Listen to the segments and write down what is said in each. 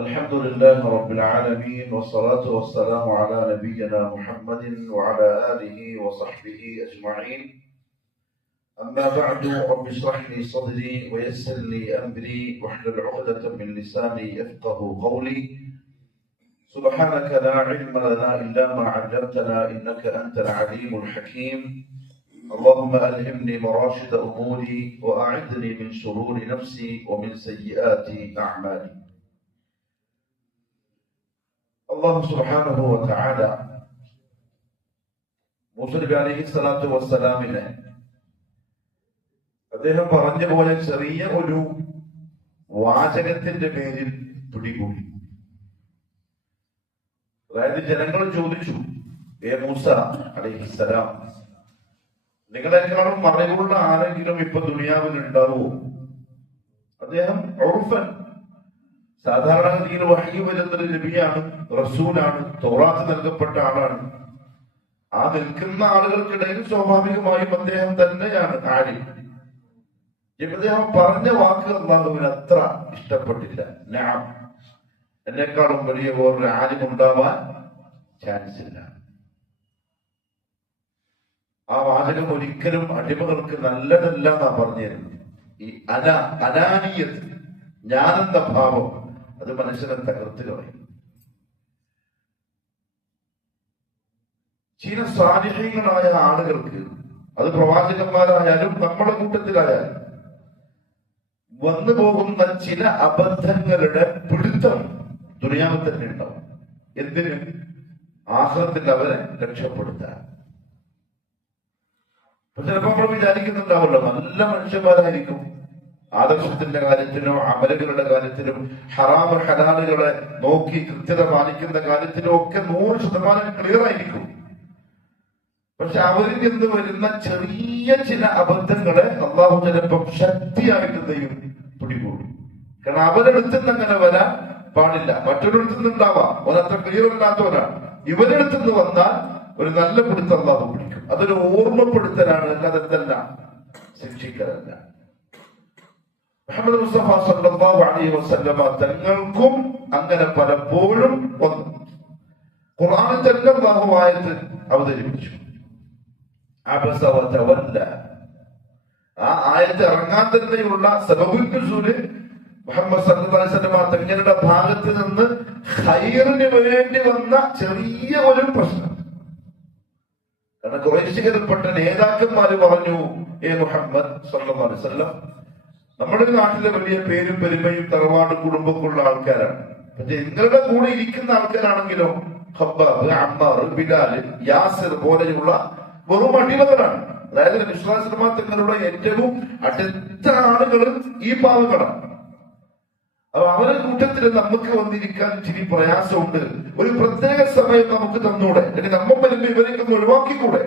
الحمد لله رب العالمين والصلاة والسلام على نبينا محمد وعلى آله وصحبه أجمعين. أما بعد، رب اشرح لي صدري ويسر لي أمري واحلل عقدة من لساني يفقه قولي. سبحانك لا علم لنا إلا ما علمتنا إنك أنت العليم الحكيم. اللهم ألهمني مراشد أموري وأعذني من شرور نفسي ومن سيئات أعمالي. അല്ലാഹു സുബ്ഹാനഹു വ തആല മൂസ നബി അലൈഹിസ്സലാത്തു വസ്സലാമിനെ അദ്ദേഹം പറഞ്ഞ പോലെ ചെറിയ ഒരു വാചകത്തിന്റെ പേരിൽ പിടികൂടി. അതായത് ജനങ്ങൾ ചോദിച്ചു, ഏ മൂസ അലൈഹിസ്സലാം, നിങ്ങളെക്കാളും അറിവുള്ള ആരെങ്കിലും ഇപ്പൊ ദുനിയാവിൽ ഉണ്ടാവോ? അദ്ദേഹം ഉർഫൻ, സാധാരണഗതിയിൽ വഹ്യ് വരുന്നൊരു നബിയാണ്, റസൂലാണ്, തൗറാത്ത് നൽകപ്പെട്ട ആളാണ്. ആ നിൽക്കുന്ന ആളുകൾക്കിടയിൽ സ്വാഭാവികമായും അദ്ദേഹം തന്നെയാണ് ആലിം. അദ്ദേഹം പറഞ്ഞ വാക്ക് അല്ലാഹുവിന് അത്ര ഇഷ്ടപ്പെട്ടില്ല. നഅം, എന്നെക്കാളും വലിയ വേറൊരു ആലിം ഉണ്ടാവാൻ ചാൻസ് ഇല്ല. ആ വാചകം ഒരിക്കലും അടിമകൾക്ക് നല്ലതല്ല എന്നാ പറഞ്ഞു തരുന്നത്. ഈ അനാനിയത്ത്, ഞാനെന്ന ഭാവം, അത് മനുഷ്യനെ തകർത്ത് കളയും. ചില സാലിഹ്യങ്ങളായ ആളുകൾക്ക്, അത് പ്രവാചകന്മാരായാലും നമ്മുടെ കൂട്ടത്തിലായാലും, വന്നു പോകുന്ന ചില അബദ്ധങ്ങളുടെ പിടുത്തം ദുനിയാവിൽ തന്നെ ഉണ്ടാവും. എന്തിന്? ആഖിറത്തിൽ അവരെ രക്ഷപ്പെടുത്താൻ. ചിലപ്പോ നമ്മൾ വിചാരിക്കുന്നുണ്ടാവല്ലോ, നല്ല മനുഷ്യന്മാരായിരിക്കും, ആദർശത്തിന്റെ കാര്യത്തിലും അമലുകളുടെ കാര്യത്തിലും ഹറാമ് ഹലാലുകളെ നോക്കി കൃത്യത പാലിക്കുന്ന കാര്യത്തിലും ഒക്കെ 100% ക്ലിയർ ആയിരിക്കും. പക്ഷെ അവരിൽ നിന്ന് വരുന്ന ചെറിയ ചില അബദ്ധങ്ങളെ അള്ളാഹു ചിലപ്പം ശക്തിയായിട്ട് ചെയ്യും, പിടികൂടും. കാരണം അവരെടുത്തുനിന്ന് അങ്ങനെ വരാൻ പാടില്ല. മറ്റൊരിടത്തുനിന്ന് ഉണ്ടാവാം, ഒരത്ര ക്ലിയർ ഇല്ലാത്തവരാണ്. ഇവരെടുത്തുനിന്ന് വന്നാൽ ഒരു നല്ല പിടുത്തം അള്ളാഹു പിടിക്കും. അതൊരു ഓർമ്മപ്പെടുത്തലാണ്, അല്ലാതെ എന്തല്ല, ശിക്ഷിക്കലല്ല. മുഹമ്മദ് മുസ്തഫ സല്ലല്ലാഹു അലൈഹി വസല്ലമ തങ്ങൾക്കും അങ്ങനെ പലപ്പോഴും വന്നു. ഖുർആനിൽ തന്നെ അല്ലാഹു ആയത്ത് അവതരിപ്പിച്ചു, അബസ വതവല്ല. ആ ആയത്ത് ഇറങ്ങാൻ തന്നെയുള്ള സബബുൽ നുസൂല് മുഹമ്മദ് സല്ലല്ലാഹു അലൈഹി വസല്ലമ തങ്ങളുടെ ഭാഗത്ത് നിന്ന് ഖൈറിന് വേണ്ടി വന്ന ചെറിയ ഒരു പ്രശ്നം. കാരണം ഖുറൈശികളിൽപ്പെട്ട നേതാക്കന്മാര് പറഞ്ഞു, ഏ മുഹമ്മദ് സല്ലല്ലാഹു അലൈഹി വസല്ലം, നമ്മുടെ നാട്ടിലെ വലിയ പേരും പെരുമയും തറവാട് കുടുംബക്കുള്ള ആൾക്കാരാണ്. പക്ഷെ നിങ്ങളുടെ കൂടെ ഇരിക്കുന്ന ആൾക്കാരാണെങ്കിലോ ഖബ്ബാബ്, അമ്മാർ, ബിലാൽ, യാസിർ പോലെയുള്ള വെറും അടിമകളാണ്. അതായത് വിശ്വാസമാങ്ങളുടെ ഏറ്റവും അടുത്ത ആളുകൾ ഈ പാവങ്ങളാണ്. അപ്പൊ അവരുടെ കൂട്ടത്തിൽ നമുക്ക് വന്നിരിക്കാൻ ഇച്ചിരി പ്രയാസമുണ്ട്. ഒരു പ്രത്യേക സമയം നമുക്ക് തന്നൂടെ, അല്ലെങ്കിൽ നമ്മൾ വരുമ്പോ ഇവരെയൊക്കെ ഒന്ന് ഒഴിവാക്കിക്കൂടെ?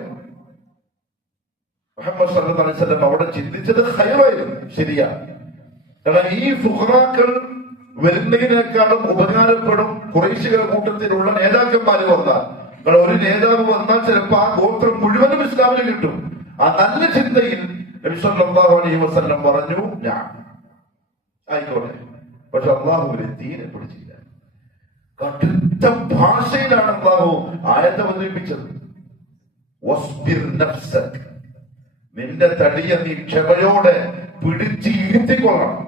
മുഹമ്മദ് സല്ലല്ലാഹു അലൈഹി വസല്ലം അവിടെ ചിന്തിച്ചത് ഖൈറായിരുന്നു, ശരിയാ. കാരണം ഈ ഫുഖറാക്കൾ വരുന്നതിനേക്കാളും ഉപകാരപ്പെടും ഖുറൈശികളുടെ കൂട്ടത്തിലുള്ള നേതാക്കന്മാര് വന്നാൽ. കാരണം ഒരു നേതാവ് വന്നാൽ ചിലപ്പോ ആ ഗോത്രം മുഴുവനും ഇസ്ലാമിന് കിട്ടും. ആ നല്ല ചിന്തയിൽ നബി സല്ലല്ലാഹു അലൈഹി വസല്ലം പറഞ്ഞു, ഞാൻ ആയിക്കോട്ടെ. പക്ഷെ അള്ളാഹുവിനെ തീരെ പിടിച്ചില്ല. കടുത്ത ഭാഷയിലാണ് അള്ളാഹു ആയത്ത് അവതരിപ്പിച്ചത്. വസ്ബിർ നഫ്സക്, നിന്റെ തടിയെ നീ ക്ഷമയോടെ പിടിച്ച് ഇരുത്തിക്കൊള്ളണം.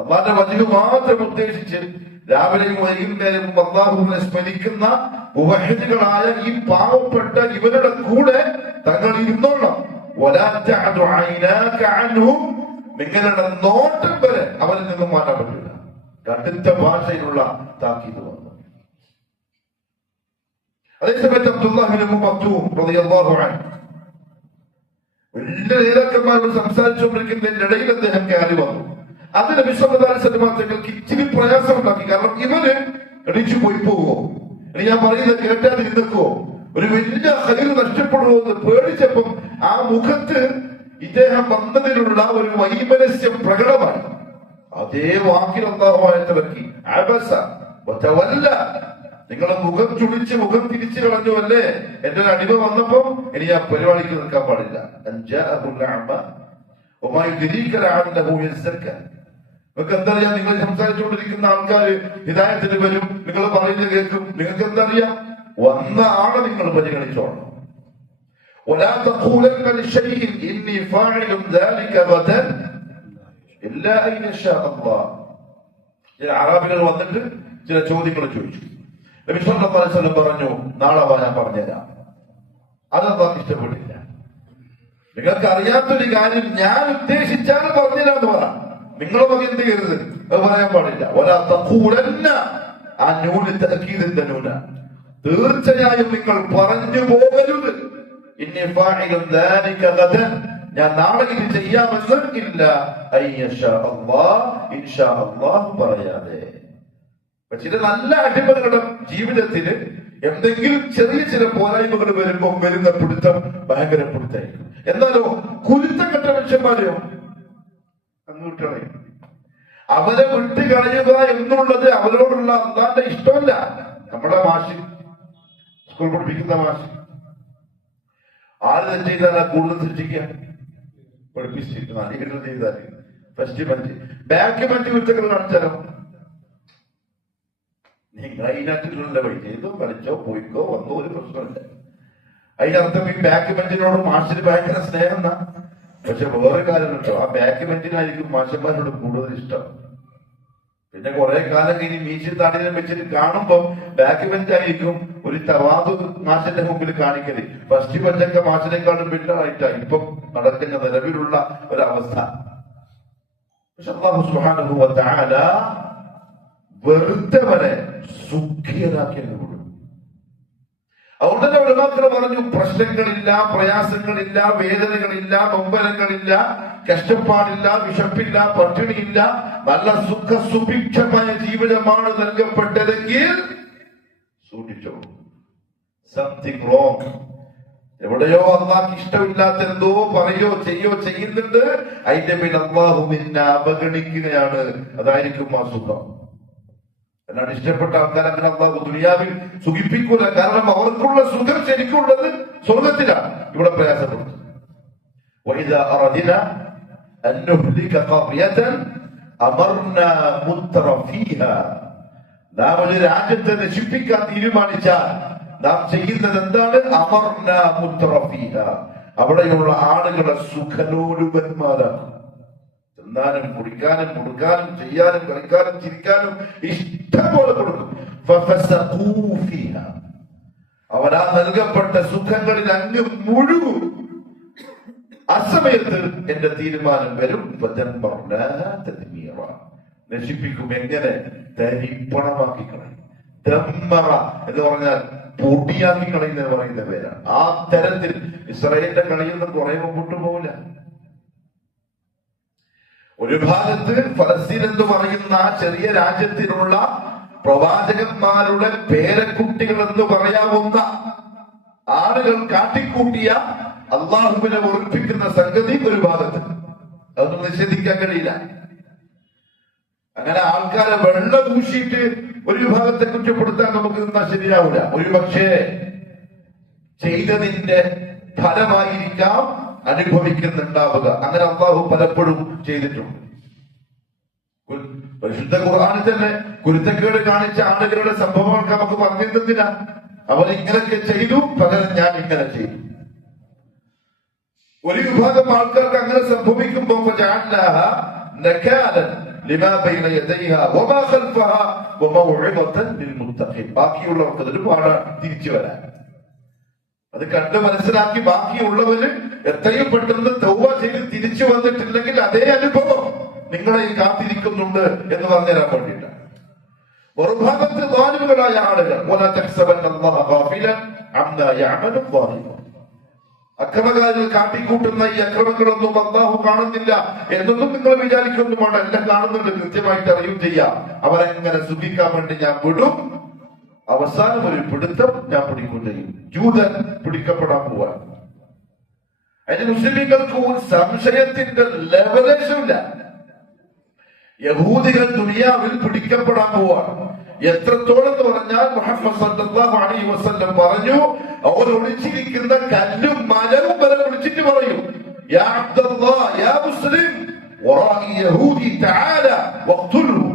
അള്ളാന്റെ വജ്ഹ് മാത്രം ഉദ്ദേശിച്ച് രാവിലെയും വൈകുന്നേരവും അള്ളാഹുവിനെ സ്മരിക്കുന്ന മുവഹിദുകളായ ഈ പാവപ്പെട്ട ഇവരുടെ കൂടെ തങ്ങൾ ഇരുന്നോളണം. നിങ്ങളുടെ നോട്ടം വരെ അവരിൽ നിന്നും മാറ്റാൻ പറ്റില്ല. കടുത്ത ഭാഷയിലുള്ള താക്കീത് വന്നു. അതേസമയത്ത് അബ്ദുല്ലാഹ് ഇബ്നു മക്തൂം റളിയല്ലാഹു അൻഹു വലിയ നേതാക്കന്മാരോട് സംസാരിച്ചുകൊണ്ടിരിക്കുന്നതിന്റെ ഇടയിൽ അദ്ദേഹം കയറി വന്നു. അത് നബി സല്ലല്ലാഹു അലൈഹി വസല്ലം തങ്ങൾക്ക് ഇച്ചിരി പ്രയാസമുണ്ടാക്കി. കാരണം ഇവര് എണീച്ചു പോയി പോവോ, ഇനി ഞാൻ പറയുന്നത് കേട്ടാതിരുന്നോ, ഒരു വലിയ ഖൈർ നഷ്ടപ്പെടുമോ എന്ന് പേടിച്ചപ്പം ആ മുഖത്ത് ഇദ്ദേഹം വന്നതിലുള്ള ഒരു വൈമനസ്യം പ്രകടമായി. അതേ വാക്കിൽ അല്ലാഹു ആയത്തിറക്കി, അബസ വതവല്ല, നിങ്ങളെ മുഖം ചുളിച്ച് മുഖം തിരിച്ചു കളഞ്ഞു അല്ലേ? എന്റെ ഒരു അടിമ വന്നപ്പോ ഇനി ആ പരിപാടിക്ക് നിൽക്കാൻ പാടില്ല. നിങ്ങൾക്ക് എന്തറിയാം? നിങ്ങൾ സംസാരിച്ചുകൊണ്ടിരിക്കുന്ന ആൾക്കാർ ഹിദായത്തിന് വരും, നിങ്ങൾ പറയുന്നത് കേൾക്കും. നിങ്ങൾക്ക് എന്തറിയാം? വന്ന ആളെ നിങ്ങൾ പരിഗണിച്ചോളണം. ചില അറാബികൾ വന്നിട്ട് ചില ചോദ്യങ്ങൾ ചോദിച്ചു. നബി സല്ലല്ലാഹു അലൈഹി വസല്ലം പറഞ്ഞു, നാളെ ഞാൻ പറഞ്ഞുതരാം. അതൊന്നും ഇഷ്ടപ്പെട്ടില്ല. നിങ്ങൾക്ക് അറിയാത്തൊരു കാര്യം ഞാൻ ഉദ്ദേശിച്ചാൽ പറഞ്ഞുതരാന്ന് പറ. നിങ്ങളെ വക എന്ത് ചെയ്യരുത്, അത് പറയാൻ പാടില്ല. തീർച്ചയായും നിങ്ങൾ പറഞ്ഞു പോകരുത്, ഞാൻ നാളെ ഇത് ചെയ്യാമെന്ന് ഇല്ല പറയാതെ. ചില നല്ല അടിമകളുടെ ജീവിതത്തിന് എന്തെങ്കിലും ചെറിയ ചില പോരായ്മകൾ വരുമ്പോൾ വരുന്ന പിടുത്തം ഭയങ്കര പിടുത്തായിരിക്കും. എന്നാലോ കുരുത്തം കെട്ട മനുഷ്യന്മാരെയോ അങ്ങോട്ടളയും. അവരെ വിട്ട് കളയുക എന്നുള്ളത് അവരോടുള്ള അള്ളാന്റെ ഇഷ്ടമല്ല. നമ്മുടെ മാഷി, സ്കൂൾ പഠിപ്പിക്കുന്ന മാഷി, ആര് തെറ്റ് ചെയ്താൽ കൂടുതൽ സൃഷ്ടിക്കുക, പഠിപ്പിച്ചിട്ട് നാലികൾ ചെയ്താൽ ഫസ്റ്റ് ബെഞ്ച് ബാക്ക് ബെഞ്ച് കുരുത്തങ്ങൾ കാണിച്ചാലോ? നിങ്ങൾ അതിനകത്തുള്ള വഴി ചെയ്തോ കളിച്ചോ പോയിക്കോ വന്നോ ഒരു പ്രശ്നമില്ല. അതിനർത്ഥം ഈ ബാക്ക് ബെഞ്ചിനോട് മാഷിന് ഭയങ്കര സ്നേഹം എന്നാ. പക്ഷെ വേറെ കാര്യം കേട്ടോ, ആ ബാക്ക് ബെഞ്ചിനായിരിക്കും മാഷന്മാരോട് കൂടുതൽ ഇഷ്ടം. പിന്നെ കുറെ കാലം കഴിഞ്ഞ് മീശി താടിനെ വെച്ചിട്ട് കാണുമ്പോ ബാക്ക് ബെഞ്ചായിരിക്കും ഒരു തവാദു മാഷിന്റെ മുമ്പിൽ കാണിക്കല്. ഫസ്റ്റ് ബെഞ്ചൊക്കെ മാഷിനെക്കാളും ബില്ലറായിട്ടാ ഇപ്പം നടക്കുന്ന നിലവിലുള്ള ഒരവസ്ഥ. പക്ഷെ അല്ലാഹു സുബ്ഹാനഹു വ തആല വെറുത്തവരെ സുഖിയരാക്കി കൊടുക്കും. അതുകൊണ്ട് തന്നെ ഉലമാക്കൾ പറഞ്ഞു, പ്രശ്നങ്ങളില്ല, പ്രയാസങ്ങളില്ല, വേദനകളില്ല, നൊമ്പരങ്ങളില്ല, കഷ്ടപ്പാടില്ല, വിശപ്പില്ല, പട്ടിണിയില്ല, നല്ല സുഖസുഭിക്ഷമായ ജീവിതമാണ് നൽകപ്പെട്ടതെങ്കിൽ സൂക്ഷിച്ചോളൂ. Something wrong. എവിടെയോ അള്ളാഹ് ഇഷ്ടമില്ലാത്ത എന്തോ പറയോ ചെയ്യോ ചെയ്യുന്നുണ്ട്. അതിന്റെ പേര് അള്ളാഹു നിന്നെ അവഗണിക്കുകയാണ്. അതായിരിക്കും ആ സുഖം. എന്നാണ് ഇഷ്ടപ്പെട്ട ആൾക്കാർ അങ്ങനെ അള്ളാഹു ദുനിയാവിൽ സുഖിപ്പിക്കൂല. കാരണം അവർക്കുള്ള സുഖം ശരിക്കുള്ളത് സ്വർഗത്തിലാണ്. ഇവിടെ പ്രയാസപ്പെടുന്നു. നാം ഒരു രാജ്യത്തെ നശിപ്പിക്കാൻ തീരുമാനിച്ചാൽ നാം ചെയ്യുന്നത് എന്താണ്? അമർന മുത്തറഫീഹ, അവിടെയുള്ള ആളുകളെ സുഖലോലുപന്മാരാണ്. തിന്നാനും കുടിക്കാനും കൊടുക്കാനും ചെയ്യാനും കളിക്കാനും ചിരിക്കാനും ഇഷ്ടം പോലെ കൊടുക്കും. അവരാ നൽകപ്പെട്ട സുഖങ്ങളിൽ അങ്ങ് മുഴുകും. അസമയത്ത് എന്റെ തീരുമാനം വരും, നശിപ്പിക്കും. എങ്ങനെ? തരിപ്പണമാക്കി കളയും. ദമ്മറ എന്ന് പറഞ്ഞാൽ പൊടിയാക്കി കളയുന്ന പറയുന്ന പേരാണ്. ആ തരത്തിൽ ഇസ്രായേലിന്റെ കളിയൊന്നും കുറെ മുമ്പോട്ട് പോകില്ല. ഒരു ഭാഗത്ത് ഫലസ്തീൻ എന്ന് പറയുന്ന ആ ചെറിയ രാജ്യത്തിനുള്ള പ്രവാചകന്മാരുടെ പേരക്കുട്ടികൾ എന്ന് പറയാവുന്ന ആളുകൾ കാട്ടിക്കൂട്ടിയ അള്ളാഹുവിനെ ഉറപ്പിക്കുന്ന സംഗതി ഒരു ഭാഗത്ത്, അതൊന്നും നിഷേധിക്കാൻ കഴിയില്ല. അങ്ങനെ ആൾക്കാരെ വെള്ളം പൂശിയിട്ട് ഒരു വിഭാഗത്തെ കുറ്റപ്പെടുത്താൻ നമുക്ക് നിന്നാൽ ശരിയാവില്ല. ഒരു പക്ഷേ ചെയ്തതിന്റെ ഫലമായിരിക്കാം അനുഭവിക്കുന്നുണ്ടാവുക. അങ്ങനെ അള്ളാഹു പലപ്പോഴും ചെയ്തിട്ടുണ്ട്. പരിശുദ്ധ ഖുർആനിൽ തന്നെ കുരുത്തക്കേട് കാണിച്ച ആളുകളുടെ സംഭവങ്ങൾക്ക് നമുക്ക് പറഞ്ഞിരുന്നില്ല. അവർ ഇങ്ങനെയൊക്കെ ചെയ്തു, പകരം ഞാൻ ഇങ്ങനെ ചെയ്തു. ഒരു വിഭാഗം ആൾക്കാർക്ക് അങ്ങനെ സംഭവിക്കുമ്പോൾ ബാക്കിയുള്ളവർക്ക് അതൊരു പാടാണ് തിരിച്ചു വരാൻ. അത് കണ്ട് മനസ്സിലാക്കി ബാക്കിയുള്ളവര് എത്രയും പെട്ടെന്ന് തൗബ ചെയ്ത് തിരിച്ചു വന്നിട്ടില്ലെങ്കിൽ അതേ അനുഭവം നിങ്ങളെ കാത്തിരിക്കുന്നുണ്ട് എന്ന് പറഞ്ഞുതരാൻ വേണ്ടിയിട്ടാണ്. മറുഭാഗത്ത് ളാലിമുകളായ ആളുകൾ അക്രമകാരികൾ കാട്ടിക്കൂട്ടുന്ന ഈ അക്രമങ്ങളൊന്നും അല്ലാഹു കാണുന്നില്ല എന്നൊന്നും നിങ്ങൾ വിചാരിക്കൊന്നുമാണ്. എല്ലാം കാണുന്നുണ്ട്, കൃത്യമായിട്ട് അറിയും ചെയ്യാം. അവരെങ്ങനെ സുഖിക്കാൻ വേണ്ടി ഞാൻ വിടും. അവസാനം ഒരു പിടുത്തം ഞാൻ പിടിക്കുകയും ചെയ്യും. ജൂതൻ പിടിക്കപ്പെടാൻ പോവാൻ. അതിന് മുസ്ലിങ്ങൾക്ക് ഒരു സംശയത്തിന്റെ ലെവലേഷമില്ല. യഹൂദികൾ ദുനിയാവിൽ പിടിക്കപ്പെടാൻ പോവാണ്. എത്രത്തോളം എന്ന് പറഞ്ഞാൽ മുഹമ്മദ് സല്ലല്ലാഹു അലൈഹി വസല്ലം പറഞ്ഞു, അവർ ഒളിച്ചിരിക്കുന്ന കല്ലും മലവും വരെ വിളിച്ചിട്ട് പറയും, യാ അബ്ദുല്ലാഹ് യാ മുസ്ലിം വറാഇ യഹൂദി തആല വഖ്തുൽഹു.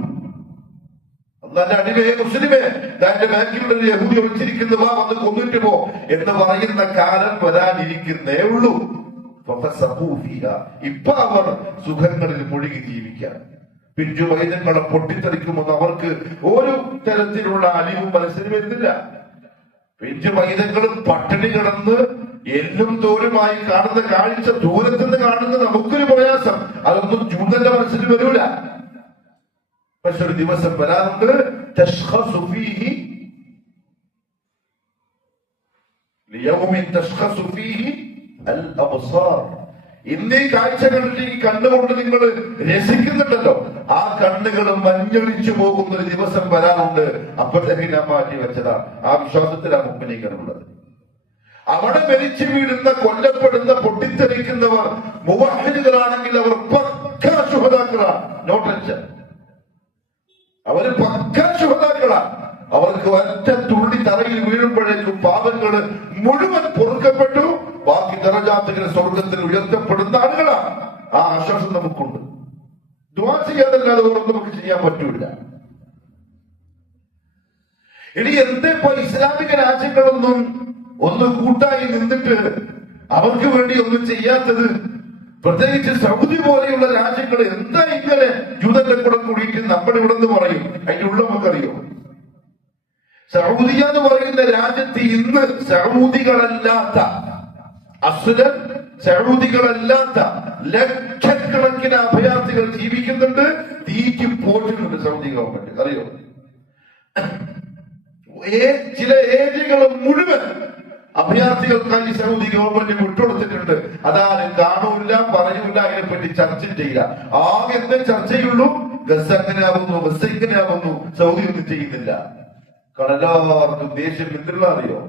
അല്ലാഹുവിന്റെ അടിമയെ മുസ്ലിമേ, തന്റെ ബാക്കിലുള്ള ഒരു യഹൂദി ഒളിച്ചിരിക്കുന്നു, വാ വന്ന് കൊന്നിട്ട് പോ എന്ന് പറയുന്ന കാലം വരാനിരിക്കുന്നേ ഉള്ളൂ. ഇപ്പൊ അവർ സുഖങ്ങളിൽ മുഴുകി ജീവിക്കാൻ, പിഞ്ചു വൈദ്യങ്ങളെ പൊട്ടിത്തെറിക്കുമെന്ന് അവർക്ക് ഒരു തരത്തിലുള്ള അലിവും മനസ്സിന് വരുന്നില്ല. പിഞ്ചു വൈദ്യങ്ങളും പട്ടിണി കിടന്ന് എല്ലും തോലുമായി കാണുന്ന കാഴ്ച ദൂരത്തുനിന്ന് കാണുന്ന നമുക്കൊരു പ്രയാസം, അതൊന്നും ജൂതന്റെ മനസ്സിൽ വരൂല. പക്ഷെ ഒരു ദിവസം വരാറുണ്ട്, ഇന്നീ കാഴ്ചകളിൽ ഈ കണ്ണുകൊണ്ട് നിങ്ങൾ രസിക്കുന്നുണ്ടല്ലോ, ആ കണ്ണുകൾ മഞ്ഞളിച്ചു പോകുന്ന ഒരു ദിവസം വരാറുണ്ട്. അപ്പോഴത്തേക്ക് ഞാൻ മാറ്റി വെച്ചതാണ്. ആ വിശ്വാസത്തിലാണ് മുമ്പിനേക്കാനുള്ളത്. അവിടെ മരിച്ചു വീഴുന്ന, കൊല്ലപ്പെടുന്ന, പൊട്ടിത്തെറിക്കുന്നവർ മുവഹ്ഹിദുകളാണെങ്കിൽ അവർ പക്കാ ശുഹദാക്കളാണ്. നോട്ടഞ്ച്, അവര് പക്കാ ശുഹദാക്കളാണ്. അവർക്ക് ഒറ്റ തുള്ളി തറയിൽ വീഴുമ്പോഴേക്കും പാപങ്ങൾ മുഴുവൻ പൊറുക്കപ്പെട്ടു, ബാക്കി ദറജാത്തുകൾ സ്വർഗത്തിൽ ഉയർത്തപ്പെടുന്ന ആളുകളാണ്. ആ ആശ്വാസം നമുക്കുണ്ട്. ദുആ ചെയ്യാതല്ലാതെ ഓരോ നമുക്ക് ചെയ്യാൻ പറ്റൂല. ഇനി എന്താ ഇസ്ലാമിക രാജ്യങ്ങളൊന്നും ഒന്ന് കൂട്ടായി നിന്നിട്ട് അവർക്ക് വേണ്ടി ഒന്നും ചെയ്യാത്തത്? പ്രത്യേകിച്ച് സൗദി പോലെയുള്ള രാജ്യങ്ങൾ എന്താ ഇങ്ങനെ ജൂതന്റെ കൂടെ കൂടിയിട്ട് നമ്മൾ ഇവിടെ നിന്ന് പറയും, അതിന്റെ ഉള്ള നമുക്കറിയോ? സൗദിയ എന്ന് പറയുന്ന രാജ്യത്ത് ഇന്ന് സൗദികളല്ലാത്ത, അസ്ലൻ സൗദികളല്ലാത്ത ലക്ഷക്കണക്കിന് അഭയാർത്ഥികൾ ജീവിക്കുന്നുണ്ട്, തീറ്റി പോറ്റുന്നുണ്ട് സൗദി ഗവൺമെന്റ്. അറിയോ? ചില ഏരിയകൾ മുഴുവൻ അഭയാർത്ഥികൾക്കായി സൗദി ഗവൺമെന്റ് വിട്ടുകൊടുത്തിട്ടുണ്ട്. അതാരും കാണൂല്ല, പറയൂല, അതിനെപ്പറ്റി ചർച്ച ചെയ്യില്ല. ആകെ എന്തേ ചർച്ചയുള്ളൂ, ഗസ എങ്ങനെയാവുന്നു, ഗസ എങ്ങനെയാവുന്നു, സൗദി ഒന്നും ചെയ്യുന്നില്ല. കടലാർക്കും ദേഷ്യം എന്തുള്ള അറിയോ?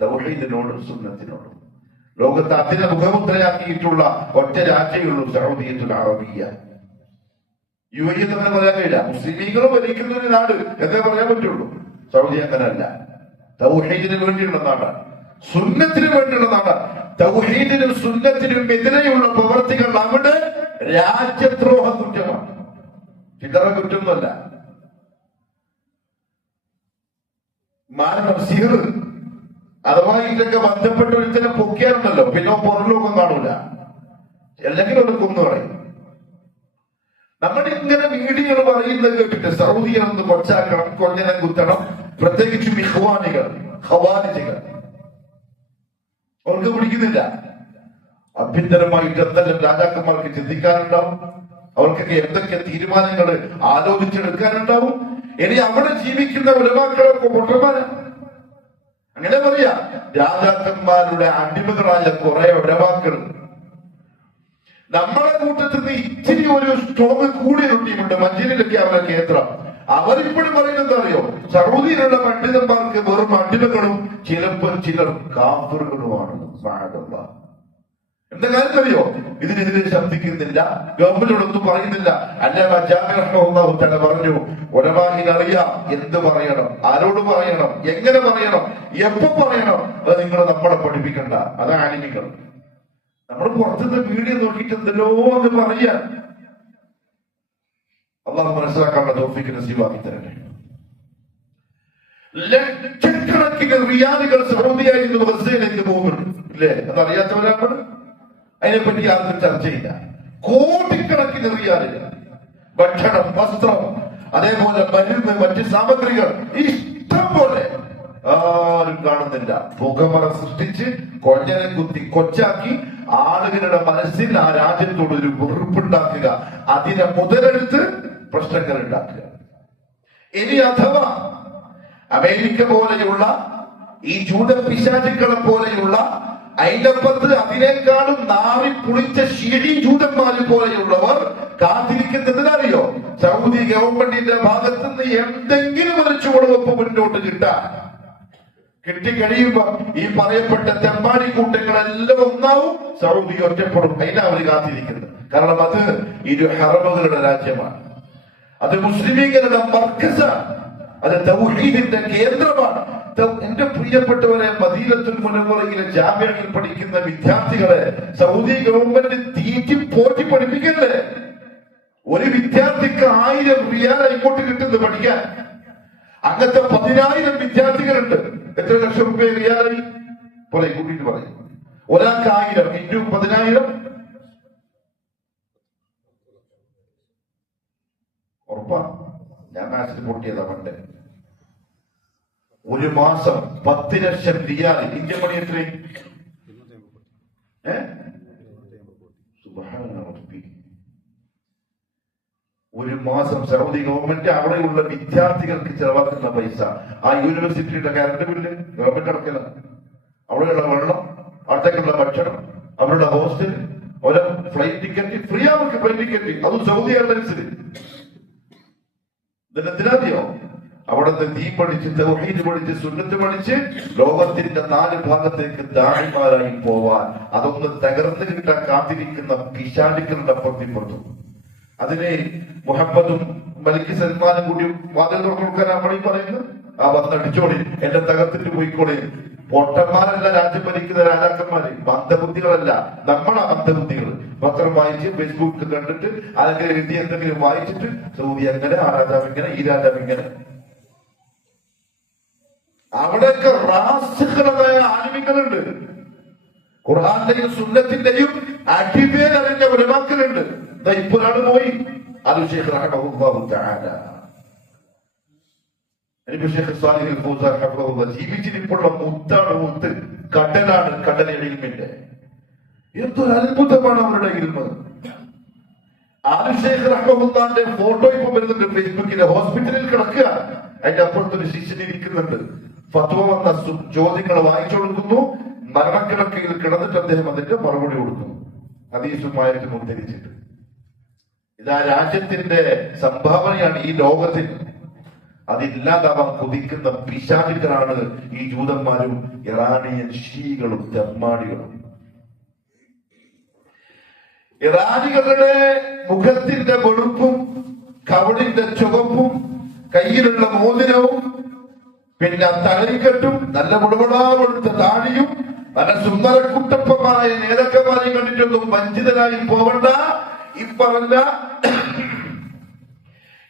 തൗഹീദിനോടും സുന്നത്തിനോടും. ലോകത്ത് അതിനെ മുഖമുദ്രയാക്കിയിട്ടുള്ള ഒറ്റ രാജ്യമുള്ളൂ സൗദിയത്തുൽ അറബിയ. UAE എന്നങ്ങനെ പറയാൻ കഴിയില്ല. മുസ്ലിമീങ്ങൾ ഭരിക്കുന്ന ഒരു നാട് എന്നേ പറയാൻ പറ്റുള്ളൂ. സൗദി അങ്ങനല്ല. തൗഹീദിന് വേണ്ടിയുള്ള നാടാണ്, സുന്നത്തിന് വേണ്ടിയുള്ള നാടാണ്. തൗഹീദിനും സുന്നത്തിനും എതിരെയുള്ള പ്രവർത്തികൾ അവിടെ രാജ്യദ്രോഹ കുറ്റമാണ്, ചില്ലറ കുറ്റമൊന്നുമല്ല. മാരണം, സിഹർ അഥവാ ഇതൊക്കെ ബന്ധപ്പെട്ട ഒരുത്തനെ പൊക്കിയാറുണ്ടല്ലോ, പിന്നെ പുറലോകം കാണൂല, അല്ലെങ്കിൽ ഒന്ന് കൊന്നു കളയും. നമ്മളിങ്ങനെ വീഡിയോകൾ പറയുന്നത് കേട്ടിട്ട് സൗദികളൊന്ന് കൊച്ചാക്കണം, കൊഞ്ഞനം കുത്തണം, പ്രത്യേകിച്ചും ഇഖ്വാനികൾ, ഖവാരിജികൾ അവർക്ക് പിടിക്കുന്നില്ല. ആഭ്യന്തരമായിട്ട് എന്തെല്ലാം രാജാക്കന്മാർക്ക് ചിന്തിക്കാനുണ്ടാവും, അവർക്കൊക്കെ എന്തൊക്കെ തീരുമാനങ്ങൾ ആലോചിച്ചെടുക്കാനുണ്ടാവും. ഇനി അവിടെ ജീവിക്കുന്ന ഉലമാക്കളൊക്കെ പൊട്ടന്മാരാ. അങ്ങനെ പറയാ, രാജാക്കന്മാരുടെ അടിമകളായ കുറെ ഉലമാക്കൾ. നമ്മളെ കൂട്ടത്തിൽ നിന്ന് ഇച്ചിരി ഒരു സ്ട്രോങ് കൂടിയ ഒരു ടീമുണ്ട്, മഞ്ചേരിയിലൊക്കെ അവരുടെ കേന്ദ്രം. അവരിപ്പോഴും പറയുന്നത് അറിയോ? സൗദിയിലുള്ള പണ്ഡിതന്മാർക്ക് വെറും അടിമകളും ചിലപ്പോൾ ചിലർ കാഫറുകളുമാണ്. എന്താ കാര്യം അറിയോ? ഇതിനെതിരെ ശബ്ദിക്കുന്നില്ല, ഗവൺമെന്റിനോടൊന്നും പറയുന്നില്ല. അല്ലാതെ ജാമിഅ റഹ്മത്തുള്ളാഹി തആല പറഞ്ഞു, ഉലമാഹിനറിയാം എന്ത് പറയണം, ആരോട് പറയണം, എങ്ങനെ പറയണം, എപ്പോ പറയണം, അത് നിങ്ങൾ നമ്മളെ പഠിപ്പിക്കണ്ട. അതാണ് ആലിമികൾ. നമ്മൾ പുറത്തുനിന്ന് വീഡിയോ നോക്കിയിട്ട് എന്തെല്ലോ എന്ന് പറയാൻ. അള്ളാഹു മനസ്സിലാക്കാനുള്ള തൗഫീഖ് നസീബാക്കി തരട്ടെ. ലക്ഷക്കണക്കിന് റിയാലുകൾ സൗദിയായി നിന്ന് ഗസയിലേക്ക് പോകുന്നുണ്ട്, ഇല്ലേ? അതറിയാത്തവരാണ്. അതിനെപ്പറ്റി ആർക്കും ചർച്ചയില്ല. കോടിക്കണക്കിന് റിയാലുകൾ, ഭക്ഷണം, വസ്ത്രം, അതേപോലെ മരുന്ന്, മറ്റ് സാമഗ്രികൾ ഇഷ്ടം പോലെ. ആരും കാണുന്നില്ല. പുകമറ സൃഷ്ടിച്ച് കൊഞ്ഞനെ കുത്തി കൊച്ചാക്കി ആളുകളുടെ മനസ്സിൽ ആ രാജ്യത്തോട് ഒരു വെറുപ്പുണ്ടാക്കുക, അതിനെ മുതലെടുത്ത് പ്രശ്നങ്ങൾ ഉണ്ടാക്കുക. ഇനി അഥവാ അമേരിക്ക പോലെയുള്ള ഈ ജൂത പിശാചുക്കളെ പോലെയുള്ള അതിനപ്പുറത്ത് അതിനേക്കാളും നാറി പുളിച്ച ഷീഡി ജൂതന്മാര് പോലെയുള്ളവർ കാത്തിരിക്കുന്നതിനറിയോ? സൗദി ഗവൺമെന്റിന്റെ ഭാഗത്ത് നിന്ന് എന്തെങ്കിലും ഒരു ചുവടുവെപ്പ് മുന്നോട്ട് കിട്ടിക്കഴിയുമ്പോ ഈ പറയപ്പെട്ട തെമ്മാടി കൂട്ടങ്ങളെല്ലാം ഒന്നാവും, സൗദി ഒറ്റപ്പെടും. അതിനാ അവർ കാത്തിരിക്കുന്നത്. കാരണം അത് ഇരു ഹറമുകളുടെ രാജ്യമാണ്, അത് മുസ്ലിമീങ്ങളുടെ മർക്കസാണ്. അത് തൗഹീദിന്റെ കേന്ദ്രമാണ്. എന്റെ പ്രിയപ്പെട്ടവരെ, മദീനത്തുൽ മുനവ്വറയിലെ ജാമിഅയിൽ പഠിക്കുന്ന വിദ്യാർത്ഥികളെ സൗദി ഗവൺമെന്റ് തീറ്റി പോറ്റി പഠിപ്പിക്കല്ലേ? ഒരു വിദ്യാർത്ഥിക്ക് 1000 റിയാൽ ഇങ്ങോട്ട് കിട്ടുന്നത് പഠിക്കാൻ. അങ്ങനത്തെ 10,000 വിദ്യാർത്ഥികളുണ്ട്. എത്ര ലക്ഷം റുപ്യ റിയാലായി പോലെ കൂട്ടിട്ട് പറയും. ഒരാൾക്ക് 1000 ഇൻറ്റു 10,000 ഉറപ്പാ. ഞാൻ മാത്സിൽ പൊട്ടിയതാ പണ്ട്. ഒരു മാസം 10 ലക്ഷം റിയാൽ. ഇന്ത്യൻ മണി എത്രയും? ഒരു മാസം സൗദി ഗവൺമെന്റ് അവിടെയുള്ള വിദ്യാർത്ഥികൾക്ക് ചെലവാക്കുന്ന പൈസ. ആ യൂണിവേഴ്സിറ്റിയുടെ കറണ്ട് ബില്ല് ഗവൺമെന്റ് അടക്കില്ല. അവിടെയുള്ള വെള്ളം, അവിടത്തേക്കുള്ള ഭക്ഷണം, അവരുടെ ഹോസ്റ്റൽ, ഓരോ ഫ്ലൈറ്റ് ടിക്കറ്റ് ഫ്രീ. അവർക്ക് ഫ്ലൈറ്റ് ടിക്കറ്റ്, അതും സൗദി എയർലൈൻസിൽ. ഇതിനെന്തിനാദ്യോ അവിടുത്തെ ദീൻ പഠിച്ച്, തൗഹീദ് പഠിച്ച്, സുന്നത്ത് പഠിച്ച് ലോകത്തിന്റെ 4 ഭാഗത്തേക്ക് ദാഇമാരായി പോവാൻ, അതൊന്ന് തകർന്നു കിട്ടാൻ കാത്തിരിക്കുന്ന പിശാചുക്കളുടെ പ്രതിപ്രതു. അതിനെ മുഹമ്മദും മലിക് സൽമാനും കൂടി വാതിൽ തുറന്നു കൊടുക്കാൻ നമ്മളീ പറയുന്നത്. ആ വന്നടിച്ചോളി, എന്നെ തകർത്തിട്ട് പോയിക്കോളി. പൊട്ടന്മാരല്ല രാജ്യം ഭരിക്കുന്ന രാജാക്കന്മാര്, മന്ദബുദ്ധികളല്ല. നമ്മളാ മന്ദബുദ്ധികൾ. പത്രം വായിച്ച്, ഫേസ്ബുക്ക് കണ്ടിട്ട്, അല്ലെങ്കിൽ എഴുതി എന്തെങ്കിലും വായിച്ചിട്ട് സൗദി അങ്ങനെ, ആ രാജാവ് ഇങ്ങനെ, ഈ രാജാവ് ഇങ്ങനെ. അവിടെയൊക്കെ റാസിഖുകളായ ആലിമീങ്ങളുണ്ട്. ഖുർആന്റെയും സുന്നത്തിന്റെയും അടിവേരറിഞ്ഞ ഉലമാക്കളുണ്ട്. ഇപ്പൊ ഒരാൾ പോയി, അത് ശൈഖ് റഹ്മഹുല്ലാഹു തആല. ശൈഖ് സാലിഹ് അൽ ഫൗസാൻ റഹ്മഹുല്ലാഹ് ജീവിച്ചിരിപ്പുള്ള മുത്താണ്, മുത്ത് കടലാണ്, കടൽ ഇൽമിന്റെ. എന്തൊരു അത്ഭുതമാണ് അവരുടെ ഇൽമ്. ശൈഖ് റഹ്മഹുല്ലാന്റെ ഫോട്ടോ ഇപ്പൊ വരുന്നുണ്ട് ഫേസ്ബുക്കില്. ഹോസ്പിറ്റലിൽ കിടക്കുക, അതിന്റെ അപ്പുറത്തൊരു ശിഷ്യൻ ഇരിക്കുന്നുണ്ട്. ഫത്വ വന്ന ചോദ്യങ്ങൾ വായിച്ചു കൊടുക്കുന്നു. മരണക്കിടക്കയിൽ കിടന്നിട്ട് അദ്ദേഹം അതിന്റെ മറുപടി കൊടുക്കുന്നു, ഹദീസുമായിട്ട് ഉദ്ധരിച്ചിട്ട്. ഇതാ രാജ്യത്തിന്റെ സംഭാവനയാണ് ഈ ലോകത്തിന്. അതില്ലാതാവാൻ കൊതിക്കുന്ന പിശാചുക്കളാണ് ഈ ജൂതന്മാരും ഇറാനിയൻ ഷീകളും തെമ്മാടികളും. ഇറാനികളുടെ മുഖത്തിന്റെ വെളുപ്പും കവടിന്റെ ചുവപ്പും കയ്യിലുള്ള മോതിരവും പിന്നെ തലരിക്കെട്ടും നല്ല മുടപടാവെടുത്ത താടിയും നല്ല സുന്ദരക്കുട്ടപ്പന്മാരായ നേതാക്കന്മാരെയും കണ്ടിട്ടൊന്നും വഞ്ചിതനായി പോവണ്ട. ഈ പറഞ്ഞ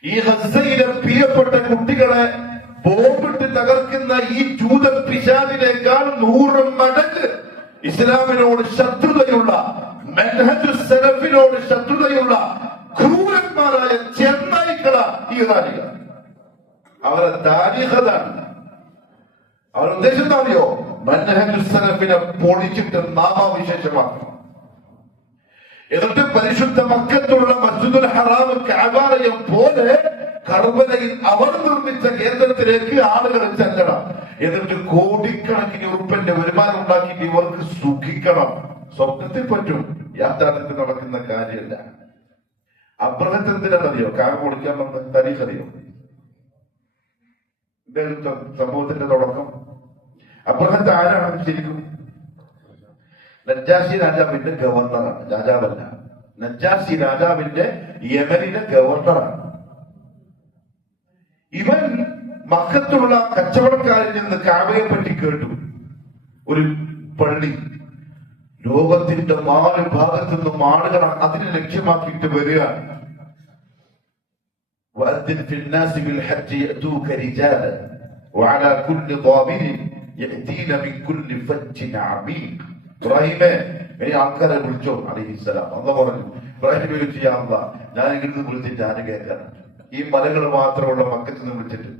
ഈ ഗസയിലെ പ്രിയപ്പെട്ട കുട്ടികളെ ബോംബിട്ട് തകർക്കുന്ന ഈ ജൂത പിശാചിനേക്കാൾ 100 മടങ്ങ് ഇസ്ലാമിനോട് ശത്രുതയുള്ള, മെൻഹജു സലഫിനോട് ശത്രുതയുള്ള ക്രൂരന്മാരായ ചെന്നായിക്കള ഈ ഇറാനികൾ. അവരെ താരീഖതാണ്. അവരുടെ ഉദ്ദേശം എന്താ അറിയോ? മെൻഹജു സലഫിനെ പൊളിച്ചിട്ട് നാമാവിശേഷമാക്കണം. എന്നിട്ട് പരിശുദ്ധ മക്കത്തുള്ള മസ്ജിദുൽ ഹറാം, കഅബാലയം പോലെ കർബലയിൽ അവർ നിർമ്മിച്ച കേന്ദ്രത്തിലേക്ക് ആളുകൾ ചെല്ലണം. എന്നിട്ട് കോടിക്കണക്കിന് ഉറുപ്പിന്റെ വരുമാനം ഉണ്ടാക്കിയിട്ട് ഇവർക്ക് സുഖിക്കണം. സ്വപ്നത്തിൽ പറ്റും, യാഥാർത്ഥ്യത്തിൽ നടക്കുന്ന കാര്യമല്ല. അബ്രഹത്ത് എന്തിനാണെന്നറിയോ? കാർ പൊളിക്കാൻ വന്ന് താരീഖ് അറിയോ? സംഭവത്തിന്റെ തുടക്കം. അബ്രഹത്ത് ആരാണ് ശരിക്കും? നജ്ജാശി രാജാവിന്റെ ഗവർണറാണ്. രാജാവല്ല, നജ്ജാശി രാജാവിന്റെ യമനിലെ ഗവർണറാണ്. ഇവൻ മക്കത്തുള്ള കച്ചവടക്കാരിൽ നിന്ന് കാബയെ പറ്റി കേട്ടു. ഒരു പള്ളി ലോകത്തിന്റെ 4 ഭാഗത്തു നിന്നും ആളുകൾ അതിനെ ലക്ഷ്യമാക്കിയിട്ട് വരികയാണ്. وأذن في الناس بالحج يأتوك رجالا وعلى كل ضامر يأتين من كل فج عميق. ഇബ്രാഹിമേ, ഇനി ആൾക്കാരെ വിളിച്ചോ അലൈഹിസ്സലാം. അള്ളാഹ് പറഞ്ഞു, ഇബ്രാഹിം ചോദിച്ചു, യാ അല്ലാഹ്, ഞാൻ ഇങ്ങോട്ട് വിളിച്ചിട്ട് ആര് കേൾക്കാനാണ്? ഈ മലകൾ മാത്രമുള്ള മക്കത്ത് നിന്ന് വിളിച്ചിട്ട്.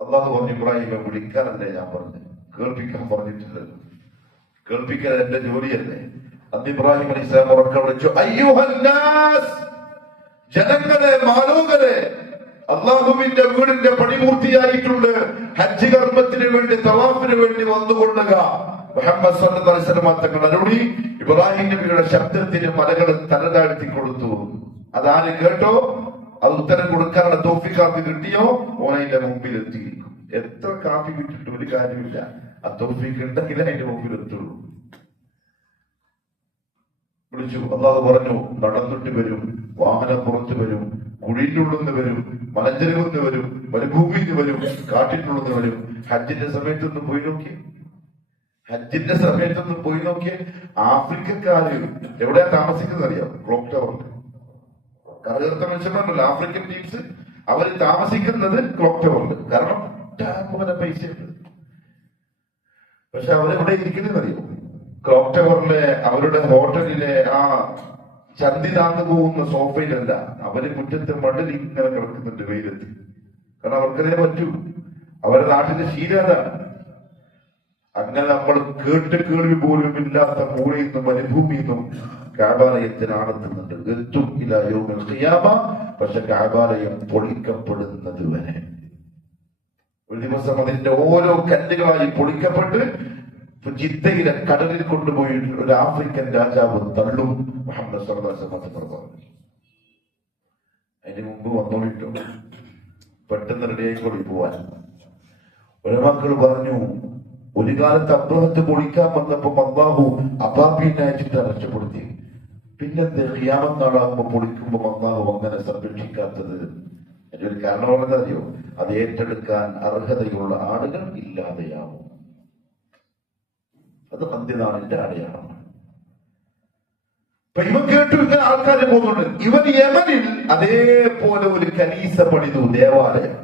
അള്ളാഹു പറഞ്ഞു, ഇബ്രാഹിമെ വിളിക്കാനല്ലേ ഞാൻ പറഞ്ഞു, കേൾപ്പിക്കാൻ പറഞ്ഞിട്ടില്ലല്ലോ. കേൾപ്പിക്കാൻ എന്റെ ജോലിയല്ലേ. അന്ന് ഇബ്രാഹിം അലൈഹിസ്സലാം ഉറക്കെ വിളിച്ചു, അയ്യുഹന്നാസ്, ജനങ്ങളെ, മാലോകരെ, അള്ളാഹുവിന്റെ വീടിന്റെ പണിപൂർത്തിയായിട്ടുണ്ട്. ഹജ്ജ് കർമ്മത്തിന് വേണ്ടി, തവാഫിന് വേണ്ടി വന്നുകൊള്ളുക. മുഹമ്മദ് സല്ലല്ലാഹു അലൈഹി വസല്ലം തങ്ങൾ അരുളി. ഇബ്രാഹിം നബിയുടെ ശബ്ദത്തിന് മലകൾ തലതാഴ്ത്തി കൊടുത്തു. അതാര് കേട്ടോ, അത് ഉത്തരം കൊടുക്കാനുള്ള തൗഫീഖ് ആർക്ക് കിട്ടിയോ, ഓനതിന്റെ മുമ്പിൽ എത്തിയിരിക്കും. എത്ര കാപ്പി വിട്ടിട്ട് ഒരു കാര്യമില്ല. ആ തൗഫീഖ് ഉണ്ടെങ്കിൽ അതിന്റെ മുമ്പിൽ എത്തുള്ളൂ. വിളിച്ചു. അള്ളാഹു പറഞ്ഞു, നടന്നിട്ട് വരും, വാഹനം പുറത്ത് വരും, കുഴിയിലുള്ളിന്ന് വരും, മലഞ്ചെരുവിന്ന് വരും, മരുഭൂമിയിൽ വരും, കാട്ടിനുള്ളിന്ന് വരും. ഹജ്ജിന്റെ സമയത്തൊന്നും പോയി നോക്കി, ഹജ്ജിന്റെ സമയത്തൊന്നും പോയി നോക്കിയ ആഫ്രിക്കക്കാര് എവിടെയാ താമസിക്കുന്നത് അറിയാം? ക്ലോക്ക് ടവറിൽ. കറുകറുത്ത മനുഷ്യന്മാരുണ്ടല്ലോ ആഫ്രിക്കൻ ടീംസ്, അവര് താമസിക്കുന്നത് ക്ലോക്ക് ടവറിൽ. കാരണം പോലെ പൈസയുണ്ട്. പക്ഷെ അവരെവിടെ ഇരിക്കുന്നത് അറിയോ? ക്ലോക്ക് ടവറിലെ അവരുടെ ഹോട്ടലിലെ ആ ചന്തി താന്നു പോകുന്ന സോഫയിലല്ല, അവര് മുറ്റത്തെ മടൽ ഇങ്ങനെ കിടക്കുന്നുണ്ട് വെയിലത്ത്. കാരണം അവർക്കതേ പറ്റൂ, അവരുടെ നാട്ടിലെ ശീലതാണ്. അങ്ങനെ നമ്മൾ കേൾവി പോലും ഇല്ലാത്ത മൂലയിൽ നിന്നും മരുഭൂമിയിൽ നിന്നും കഅബാലയത്തിനാണെത്തുന്നുണ്ട്. എത്തും ഇലാ യൗമിൽ ഖിയാമ. പക്ഷെ കഅബാലയം പൊളിക്കപ്പെടുന്നത് വരെ ഒരു ദിവസം അതിന്റെ ഓരോ കല്ലുകളായി പൊളിക്കപ്പെട്ട് ജിദ്ദയിലെ കടലിൽ കൊണ്ടുപോയി ഒരു ആഫ്രിക്കൻ രാജാവ് തള്ളും. മുഹമ്മദ് സല്ലല്ലാഹു അലൈഹി വസല്ലം പറഞ്ഞു, അതിന് മുമ്പ് വന്നോളിട്ടോ, പെട്ടെന്ന് റെഡിയായിക്കൊള്ളി പോവാൻ. ഉലമാക്കൾ പറഞ്ഞു, ഒരു കാലത്ത് അബ്രഹത്ത് പൊളിക്കാൻ വന്നപ്പോ അല്ലാഹു അബാബീലിനെ അയച്ചിട്ട് രക്ഷപ്പെടുത്തി. പിന്നെന്ത് ഖിയാമത്ത് നാളാകുമ്പോ പൊളിക്കുമ്പോ അല്ലാഹു അങ്ങനെ സംരക്ഷിക്കാത്തത്? അതിന്റെ ഒരു കാരണം പറഞ്ഞതറിയോ? അത് ഏറ്റെടുക്കാൻ അർഹതയുള്ള ആളുകൾ ഇല്ലാതെയാവും. അത് അന്ത്യനാളിന്റെ അടയാളമാണ്. ഇപ്പൊ ഇവൻ കേട്ടു, ഇങ്ങനെ ആൾക്കാരെ പോകുന്നുണ്ട്. ഇവൻ യമനിൽ അതേപോലെ ഒരു കനീസ പണിതു, ദേവാലയം.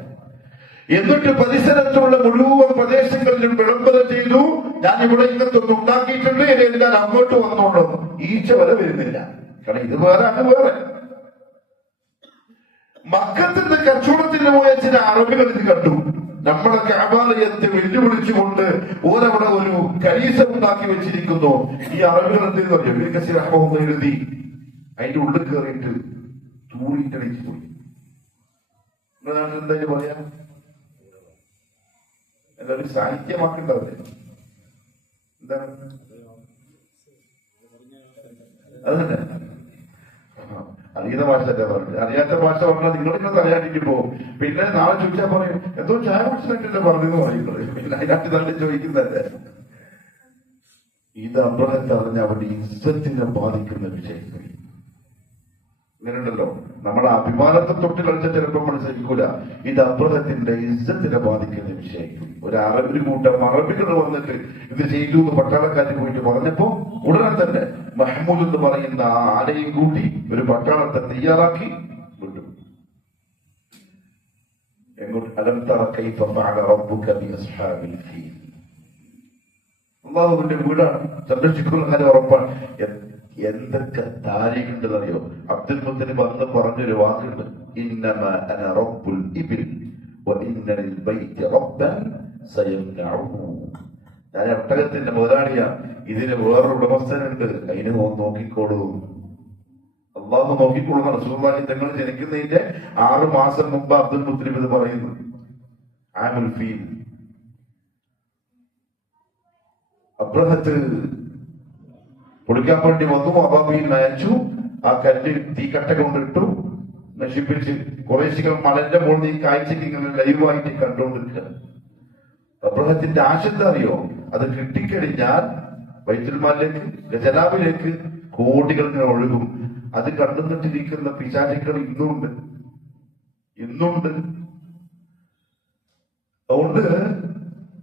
എന്നിട്ട് പരിസരത്തുള്ള മുഴുവൻ പ്രദേശങ്ങളിലും വിളംബരം ചെയ്തു, ഞാൻ ഇവിടെ ഇങ്ങനത്തൊന്നും ഉണ്ടാക്കിയിട്ടുണ്ട്, എല്ലാം അങ്ങോട്ട് വന്നോളൂ. ഈച്ച വരെ വരുന്നില്ല. കാരണം ഇത് വേറെ, അത് വേറെ. മക്കത്തിൽ കച്ചവടത്തിന് പോയ ചില അറബികൾ ഇത് കണ്ടു. നമ്മളെ കഅബാലയത്തെ വെല്ലുവിളിച്ചുകൊണ്ട് ഓരവിടെ ഒരു കനീസ ഉണ്ടാക്കി വെച്ചിരിക്കുന്നു. ഈ അറബികൾ എന്തെങ്കിലും എഴുതി അതിന്റെ ഉള്ളിൽ കയറിയിട്ട് തൂറിട്ടടിച്ചു പോയി. എന്തായാലും പറയാം, എല്ലാവരും സാഹിത്യമാക്കേണ്ടതല്ലേ? എന്താണ് അത് തന്നെ. അറിയുന്ന ഭാഷ തന്നെ പറഞ്ഞു, അറിയാത്ത ഭാഷ പറഞ്ഞാൽ നിങ്ങളിങ്ങനെ തലയാട്ടിക്ക് പോകും. പിന്നെ നാളെ ചോദിച്ചാൽ പറയും, എന്തോ ചായ കുടിച്ചിട്ടല്ലേ പറഞ്ഞെന്ന് പറയുന്നത്. പിന്നെ അതിനകത്ത് തന്നെ ചോദിക്കുന്നതല്ലേ. ഇത് അബ്രഹത്ത് അറിഞ്ഞ അവരുടെ ഇസ്സത്തിനെ ബാധിക്കുന്ന വിഷയങ്ങൾ ഇങ്ങനെയുണ്ടല്ലോ. നമ്മുടെ അഭിമാനത്തെ തൊട്ട് കളിച്ചാൽ ചിലപ്പോൾ മനസ്സിലാക്കൂല. ഇത് അബ്രഹത്തിന്റെ ഇസ്സത്തിനെ ബാധിക്കുന്ന വിഷയങ്ങൾ. ഒരു കൂട്ടം അറബികൾ വന്നിട്ട് ഇത് ചെയ്തു എന്ന് പട്ടാളക്കാരിൽ പോയിട്ട് പറഞ്ഞപ്പോ ഉടനെ തന്നെ മഹ്മൂദ് എന്ന് പറയുന്ന ആ ആലയും കൂട്ടി ഒരു പട്ടാളത്തെ തയ്യാറാക്കി വിട്ടു. എങ്ങോട്ട്? അലം തറ കൈഫ ഫഅല റബ്ബുക ബിഅസ്ഹാബിൽ ഫീൽ. അല്ലാഹുവിന്റെ വീടാണ്, സംരക്ഷിക്കുന്ന കാര്യം ഉറപ്പാണ്. എന്തൊക്കെ താരീഖുണ്ടെന്നറിയോ? അബ്ദുൽ മുത്തലിബ് അന്ന് പറഞ്ഞൊരു വാക്കുണ്ട്, ഇന്നമാ അന റബ്ബുൽ ഇബ്ൽ വ ഇന്ന ലിൽ ബൈത്തി റബ്ബൻ സയംനഉഹു. ഞാൻ ഒട്ടകത്തിന്റെ മുതലാളിയാണ്, ഇതിന് വേറൊരു ഉടമസ്ഥനുണ്ട്, അതിന് നോക്കിക്കോളൂ. അള്ളാഹു നോക്കിക്കൊള്ളുന്ന റസൂലുള്ളാഹി തങ്ങൾ ജനിക്കുന്നതിന്റെ 6 മാസം മുമ്പ് അബ്ദുൽ മുത്തലിബ് ഇത് പറയുന്നു. ആമുൽ ഫീൽ. അബ്രഹത്ത് പൊളിക്കാൻ വേണ്ടി വന്നു, അബാബീലിനെ അയച്ചു. ആ കല്ല് തീക്കട്ട കൊണ്ടിട്ടു, നശിപ്പിച്ച്. കുറേശികൾ മലന്റെ മുകളിൽ ഈ കാഴ്ചക്ക് ഇങ്ങനെ ലൈവായിട്ട് കണ്ടുകൊണ്ടിരിക്കുക. അബ്രഹത്തിന്റെ ആശങ്ക അറിയോ? അത് കിട്ടിക്കഴിഞ്ഞാൽ ബൈത്തുൽ മാലിലേക്ക്, ഖജനാവിലേക്ക് കോടികൾ ഇങ്ങനെ ഒഴുകും. അത് കണ്ടുന്നിട്ടിരിക്കുന്ന പിശാചുക്കൾ ഇന്നുണ്ട്. അതുകൊണ്ട്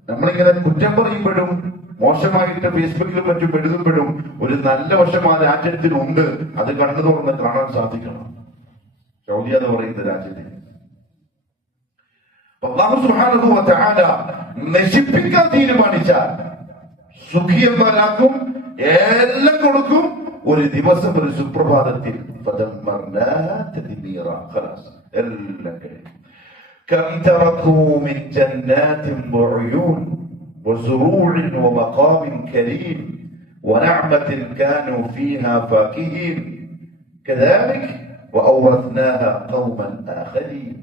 നമ്മളിങ്ങനെ കുറ്റം പറയുമ്പോഴും മോശമായിട്ട് ഫേസ്ബുക്കിലും മറ്റും എഴുതുമ്പോഴും ഒരു നല്ല വശം ആ രാജ്യത്തിനുണ്ട്. അത് കണ്ണു തുറന്ന് കാണാൻ സാധിക്കണം. സൗദി എന്ന് പറയുന്ന രാജ്യത്തിന് അല്ലാഹു സുബ്ഹാനഹു വ തആല നശിപ്പിക്കാൻ തീരുമാനിച്ചാൽ സുഖിയന്മാരാക്കും, എല്ലാം കൊടുക്കും. ഒരു ദിവസം, ഒരു സുപ്രഭാതത്തിൽ എല്ലാം കഴിയും. كم تركوا من جنات وعيون وزروع ومقام كريم ونعمة كانوا فيها فاكهين كذلك وأورثناها قوما آخرين.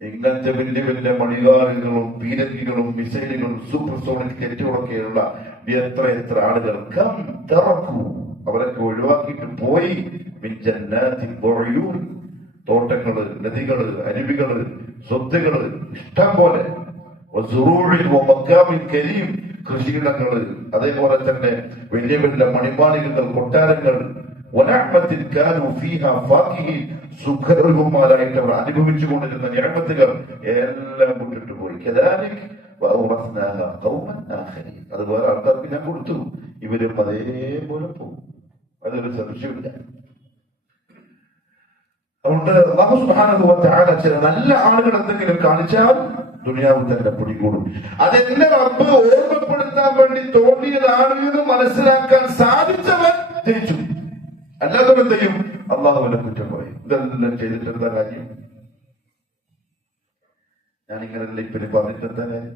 ഇങ്ങനത്തെ വലിയ വലിയ മണികാലുകളും പീരങ്കികളും മിസൈലുകളും സൂപ്പർസോണിക് ജെറ്റുകളൊക്കെയുള്ള എത്ര ആളുകൾ കം തറക്കു, അവരൊക്കെ ഒഴിവാക്കിയിട്ട് പോയി. തോട്ടങ്ങള്, നദികള്, അരുവികള്, സ്വത്തുകള് ഇഷ്ടം പോലെ. കൃഷിയിടങ്ങള്, അതേപോലെ തന്നെ വലിയ വലിയ മണിമാളികകൾ, കൊട്ടാരങ്ങൾ, വനഅ്മത്തിൻ കാനൂ ഫീഹാ ഫാകിഹീൻ, സുഖകരവുമാരായിട്ട് അവർ അനുഭവിച്ചുകൊണ്ടിരുന്ന നിഅമത്തുകൾ എല്ലാം വിട്ടിട്ട് പോയി. കദാലിക വഅൗറസ്നാഹാ ഖൗമൻ ആഖരീൻ, അത് വേറെ ആൾക്കാർക്ക് ഞാൻ കൊടുത്തു, ഇവരും അതേപോലെ പോകും, അതൊരു സംശയമില്ല. അതുകൊണ്ട് അല്ലാഹു സുബ്ഹാനഹു വ തആല ചില നല്ല ആളുകൾ എന്തെങ്കിലും കാണിച്ചാൽ ദുനിയാവിൽ തന്നെ പിടികൂടും. അതെന്നെ റബ്ബ് ഓർമ്മപ്പെടുത്താൻ വേണ്ടി തോന്നിയതാണ് എന്ന് മനസ്സിലാക്കാൻ സാധിച്ചവൻ ജയിച്ചു. അല്ലാത്തവൻ എന്ത് ചെയ്യും? അള്ളാഹുവിനെ കുറ്റം പറയും. ഇതെല്ലാം ചെയ്തിട്ടെന്താ കാര്യം? ഞാനിങ്ങനല്ല ഇപ്പിന് പറഞ്ഞിട്ടെന്താ കാര്യം?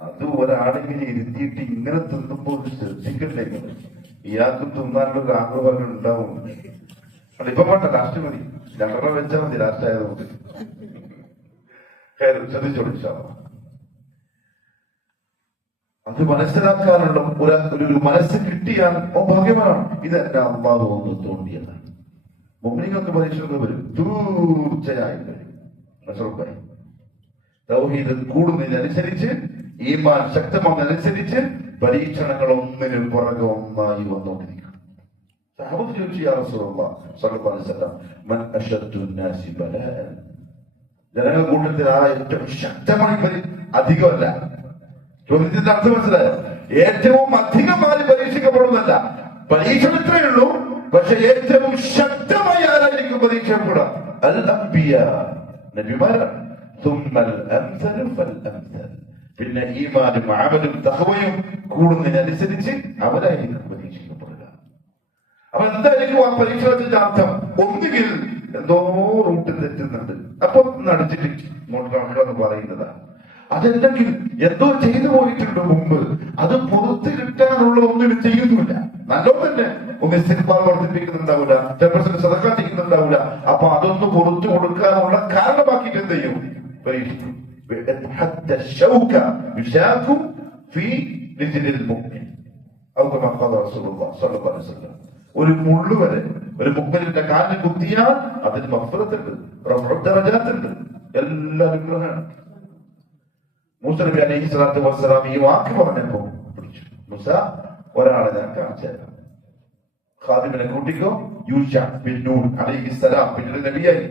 അത് ഒരാളിങ്ങനെ ഇരുത്തിയിട്ട് ഇങ്ങനെ തിന്നുമ്പോൾ ശ്രദ്ധിക്കണ്ടേ? ഇയാൾക്ക് തിന്നാനുള്ള ആഗ്രഹങ്ങൾ ഉണ്ടാവും. ഇപ്പൊ വേണ്ട, ലാസ്റ്റ് മതി, 2 വെച്ചാൽ മതി, ലാസ്റ്റ് ആയതുകൊണ്ട് ശ്രദ്ധിച്ചോളിച്ചാ. അത് മനസ്സിലാക്കാനുള്ള ഒരു മനസ്സ് കിട്ടിയാൽ ഭാഗ്യവാനാണ്. ഇതെന്നെ അള്ളാഹു ഒന്ന് തോന്നിയതാണ്. മുഅ്മിനീങ്ങൾക്ക് പരീക്ഷകൾ വരും, തീർച്ചയായും വരും. തൗഹീദ് കൂടുന്നതിനനുസരിച്ച്, ഈമാൻ ശക്തമാകുന്നതനുസരിച്ച് പരീക്ഷണങ്ങൾ ഒന്നിനും പുറകെ ഒന്നായി വന്നുകൊണ്ടിരിക്കും. സഹാബത്ത് ചോദിച്ചു, യാ റസൂലല്ലാഹ് സ്വല്ലല്ലാഹു അലൈഹി വസല്ലം, മൻ അശദ്ദു നാസി ബലാഅൻ, ജനങ്ങൾ കൂട്ടത്തിൽ ഏറ്റവും ശക്തമായി അധികമല്ല. ചോദ്യത്തിന്റെ അർത്ഥം മനസ്സിലായോ? ഏറ്റവും അധികമായി പരീക്ഷിക്കപ്പെടുന്നല്ല, പരീക്ഷണത്രേ ഉള്ളൂ. പക്ഷെ ഏറ്റവും ശക്തമായി ആരായിരിക്കും പരീക്ഷപ്പെടുക? അൽ അംബിയ, നബിമാരാണ്. തുമ്മൽ അംസലു ഫൽ അംസൽ, പിന്നെ ഈമാനും അമലും തഖ്വയും കൂടുന്നതിനനുസരിച്ച് അവരായിരിക്കും പരീക്ഷിക്കപ്പെടുക. അപ്പൊ എന്തായിരിക്കും ആ പരീക്ഷണത്തിന്റെ അർത്ഥം? ഒന്നുകിൽ എന്തോ റൂട്ട് തെറ്റുന്നുണ്ട്, അപ്പൊ നടിച്ചിട്ട് ഇങ്ങോട്ട് കണക്കാന്ന് പറയുന്നതാണ്. അതല്ലെങ്കിൽ എന്തോ ചെയ്തു പോയിട്ടുണ്ട് മുമ്പ്, അത് പുറത്ത് കിട്ടാനുള്ള ഒന്നിനും ചെയ്യുന്നില്ല. നല്ലോണം തന്നെ ഒന്ന് ഇസ്തിഗ്ഫാർ വർദ്ധിപ്പിക്കുന്നുണ്ടാവില്ല, 10% സദഖ ചെയ്യുന്നുണ്ടാവില്ല. അപ്പൊ അതൊന്ന് പുറത്തു കൊടുക്കാനുള്ള കാരണമാക്കിയിട്ട് എന്ത് ചെയ്യും? പരീക്ഷിക്കും. ഒരു മുള്ളു വരെ ഒരു മുഖ്മനിന്റെ കാലിൽ കുത്തിയാൽ അതിന് മഗ്ഫിറത്തുണ്ട്, ദറജാത്തുണ്ട്, എല്ലാ അനുഗ്രഹമാണ്. മൂസ നബി അലൈഹി സ്വലാത്തു വസ്സലാം ഈ വാക്ക് പറഞ്ഞപ്പോ പിടിച്ചു. മൂസ, ഒരാളെ ഞാൻ കാണിച്ചു തരാം, ഖാദിമിനെ കൂട്ടിക്കോ. യൂശ ബിൻ നൂൻ അലൈഹിസ്സലാം പിന്നീട് നബിയായി.